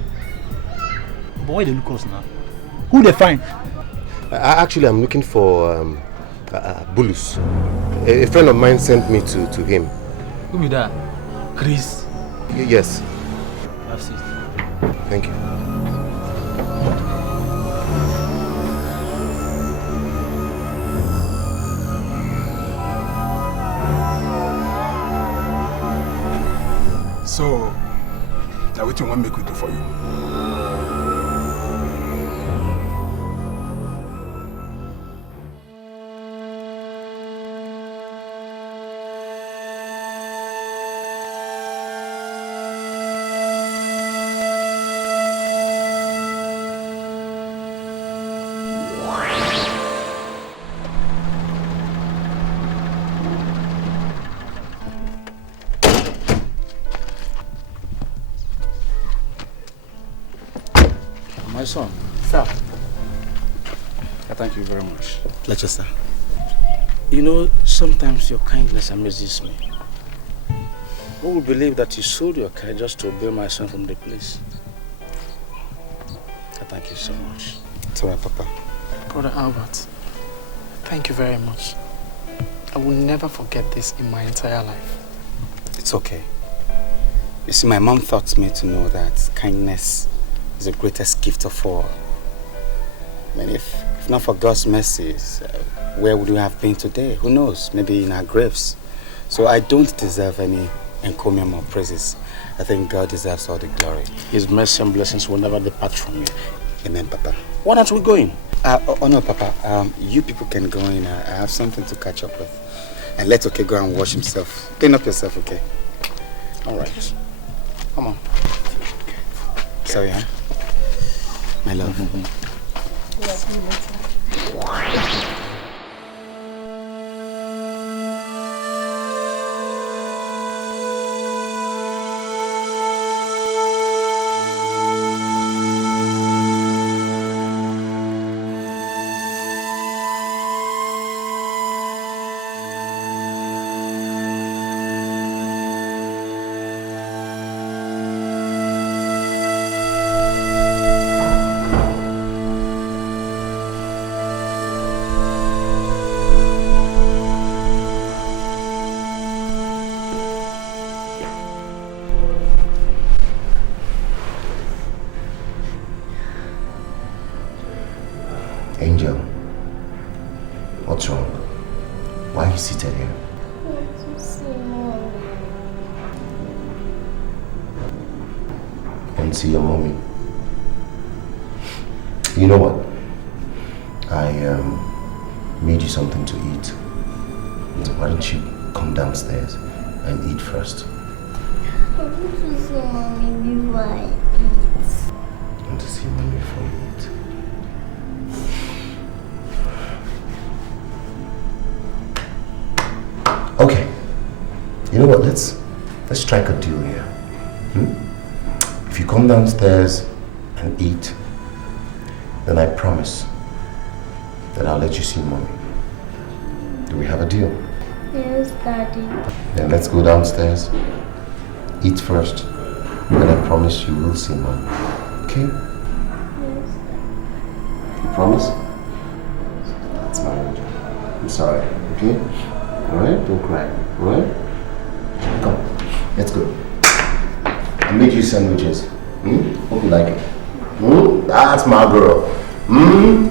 But why they look us now? Who they find? Actually, I'm looking for Bulus. A friend of mine sent me to him. Who be that? Chris? Yes. That's it. Thank you. So, now what you want me to do for you? My son. Sir. I thank you very much. Pleasure, sir. You know, sometimes your kindness amazes me. Who would believe that you sold your car just to bail my son from the police? I thank you so much. It's all right, Papa. Brother Albert, thank you very much. I will never forget this in my entire life. It's okay. You see, my mom taught me to know that kindness is the greatest gift of all. I mean, if not for God's mercies, where would we have been today? Who knows? Maybe in our graves. So I don't deserve any encomium or praises. I think God deserves all the glory. His mercy and blessings will never depart from you. Amen, Papa. Why aren't we going? Oh no, Papa. You people can go in. I have something to catch up with. And let Oke go and wash himself. Clean up yourself, okay? All right. Come on. Sorry, huh? My love. Yes, we later. Angel, what's wrong? Why are you seated here? See mommy. Want to see your mommy? You know what? I made you something to eat. So why don't you come downstairs and eat first? I want to see mommy before I eat. I want to see mommy before you eat. Okay. You know what? Let's strike a deal here. If you come downstairs and eat, then I promise that I'll let you see mommy. Do we have a deal? Yes, Daddy. Then let's go downstairs, eat first, and I promise you will see mommy. Okay? Yes. You promise? That's my angel. I'm sorry, okay? Alright? Don't cry, alright? Come, let's go. I made you sandwiches. Hope you like it. That's my girl. Mommy.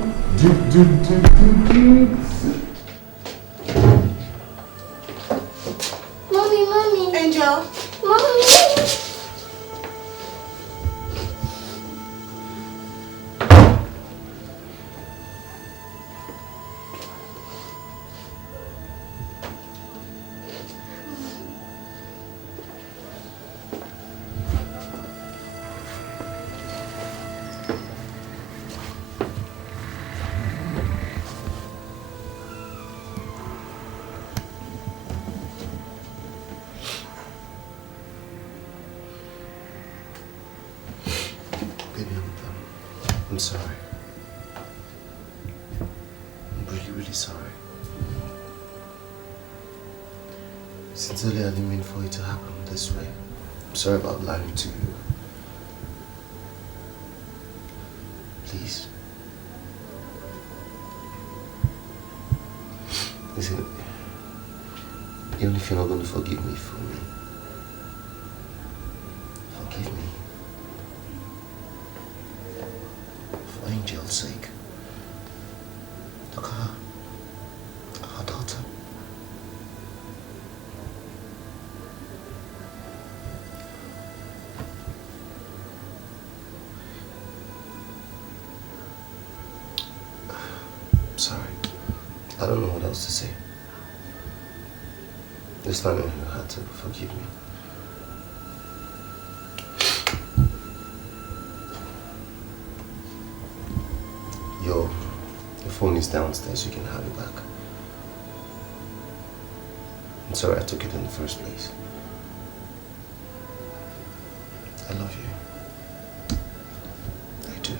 Angel. Mommy. I'm sorry. I'm really, really sorry. Sincerely, I didn't mean for it to happen this way. I'm sorry about lying to you. Please. Listen, even if you're not going to forgive me for me, forgive me. For Angel's sake. Look at her. Our daughter. I'm sorry. I don't know what else to say. This time you had to forgive me. Your phone is downstairs, you can have it back. I'm sorry I took it in the first place. I love you. I do.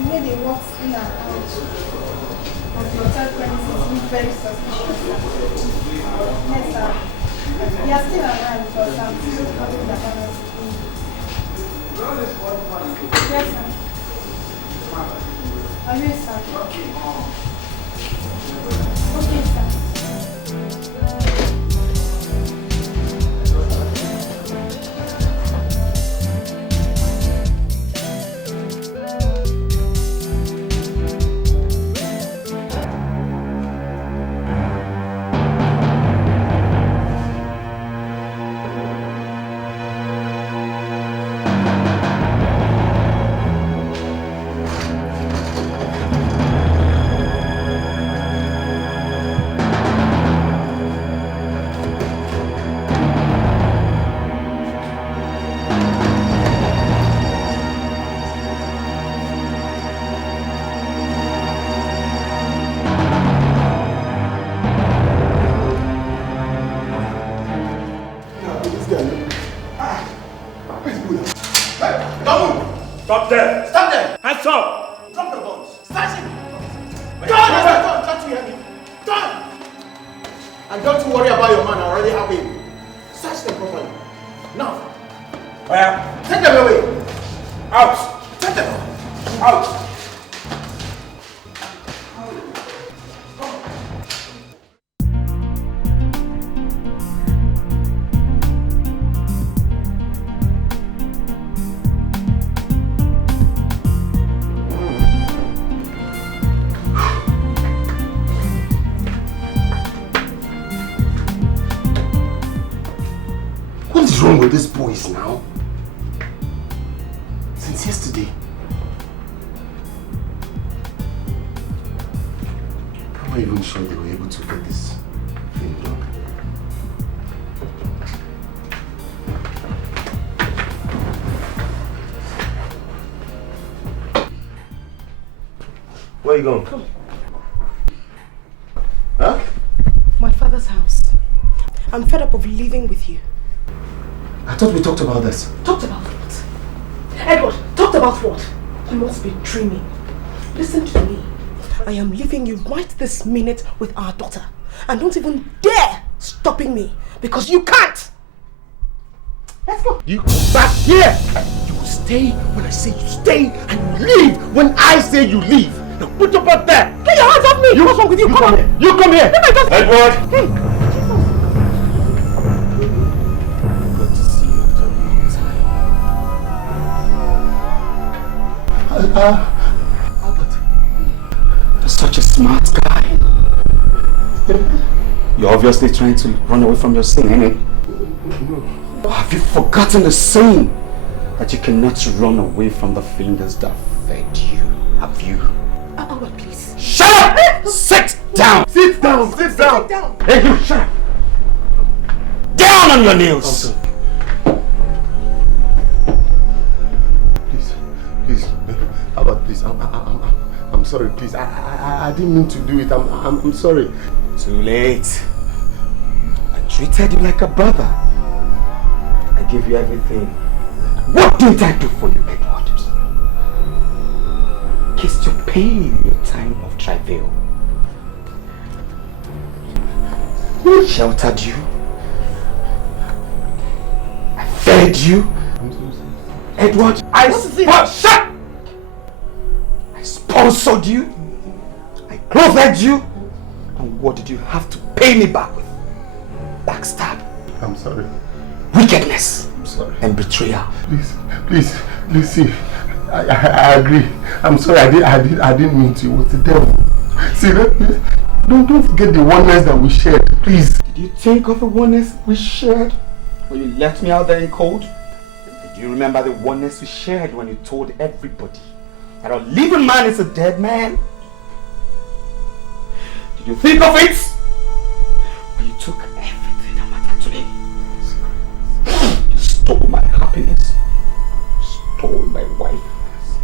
the way they walk in and out of the hotel premises is very suspicious. Yes, sir. They are still around, but I'm still calling the balance. Yes, sir. Yes, sir. Okay, sir. Stop there! Stop there! Hands up! Drop the guns! Start him! Don't! Don't you hear me? Don't! And don't worry about your man, I already have him. Search them properly. Now. Where? Take them away! Out! Take them out! Out! What is wrong with these boys now? Since yesterday. I'm not even sure they were able to get this thing done. Where are you going? Come. Huh? My father's house. I'm fed up of living with you. I thought we talked about this. Talked about what? Edward, talked about what? You must be dreaming. Listen to me. I am leaving you right this minute with our daughter. And don't even dare stopping me, because you can't! Let's go. You come back here! You will stay when I say you stay, and you leave when I say you leave. Now put your butt there! Get your hands off me! What's wrong with you? Come on! Here. You come here! Oh my God. Edward! Hey! Albert, you're such a smart guy. You're obviously trying to run away from your sin, ain't it? Have you forgotten the saying that you cannot run away from the fingers that fed you? Have you? Albert, please. Shut up! Sit down! Sit down! Sit down! Sit down! Hey, you, shut up! Down on your knees! Please, Albert, please, I'm sorry, please. I didn't mean to do it. I'm sorry. Too late. I treated you like a brother. I gave you everything. What didn't I do for you, Edward? Kissed your pain in your time of travail. Sheltered you. I fed you. Edward, shut! I sponsored you. I clothed you. And what did you have to pay me back with? Backstab. I'm sorry. Wickedness. I'm sorry. And betrayal. Please, see. I agree. I'm sorry. I didn't mean to. It was the devil. See, don't forget the oneness that we shared. Please. Did you think of the oneness we shared when you left me out there in cold? Do you remember the oneness we shared when you told everybody that a living man is a dead man? Did you think of it when you took everything that mattered to me? You stole my happiness, stole my wife.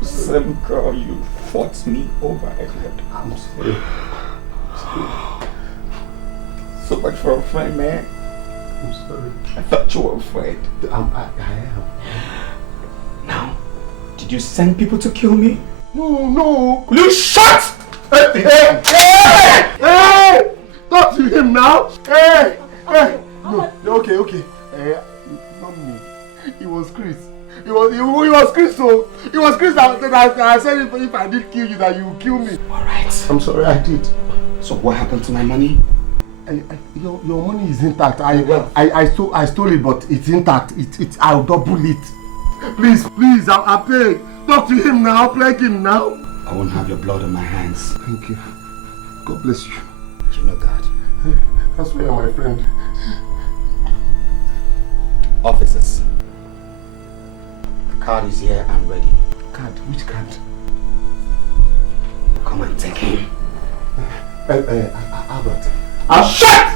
Same girl you fought me over, Edward. I'm sorry. So much for a friend, man. I'm sorry. I thought you were a friend. I am. Now, did you send people to kill me? No. Will you shut? Hey! Talk to him now. Hey! No, okay. Not me. It was Chris. It was Chris, so it was Chris that I said if I did kill you, that you would kill me. Alright. I'm sorry, I did. So what happened to my money? Your money is intact. I stole it, but it's intact. I'll double it. Please, I beg. Talk to him now, plague him now. I won't have your blood on my hands. Thank you. God bless you. You know God. That's why you're my friend. Officers. The card is here and ready. Card? Which card? Come and take him. Albert. Shut!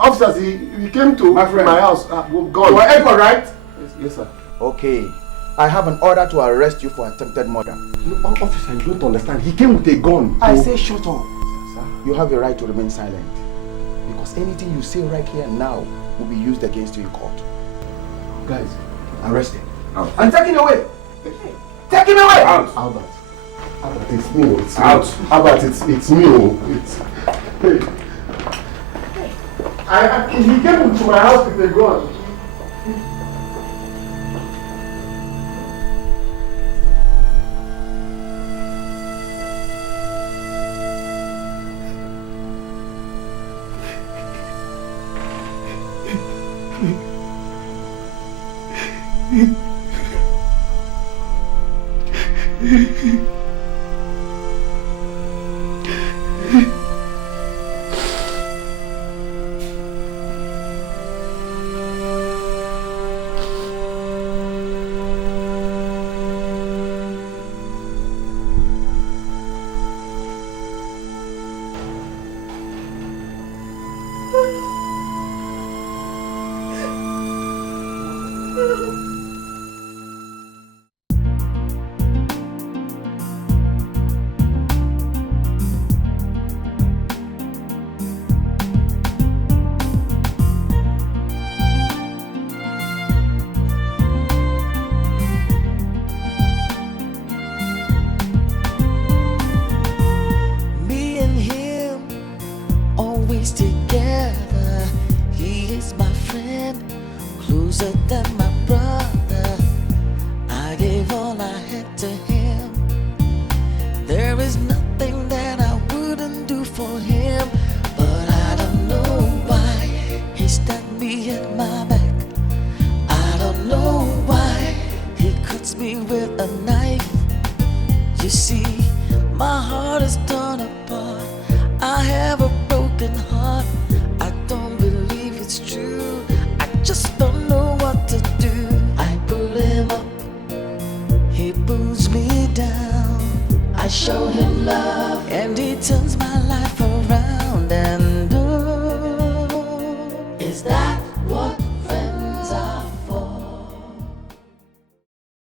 Officers, he came to my house. Gone. You are Emeka, right? Yes, sir. Okay. I have an order to arrest you for attempted murder. No, officer, you don't understand. He came with a gun. I say shut up. Sir, you have a right to remain silent. Because anything you say right here and now will be used against you in court. Guys, arrest him. Out. And take him away. Take him away. Out. Albert, it's me. It's out. Me. Albert, it's me. Hey. He came to my house with a gun. Show him love and he turns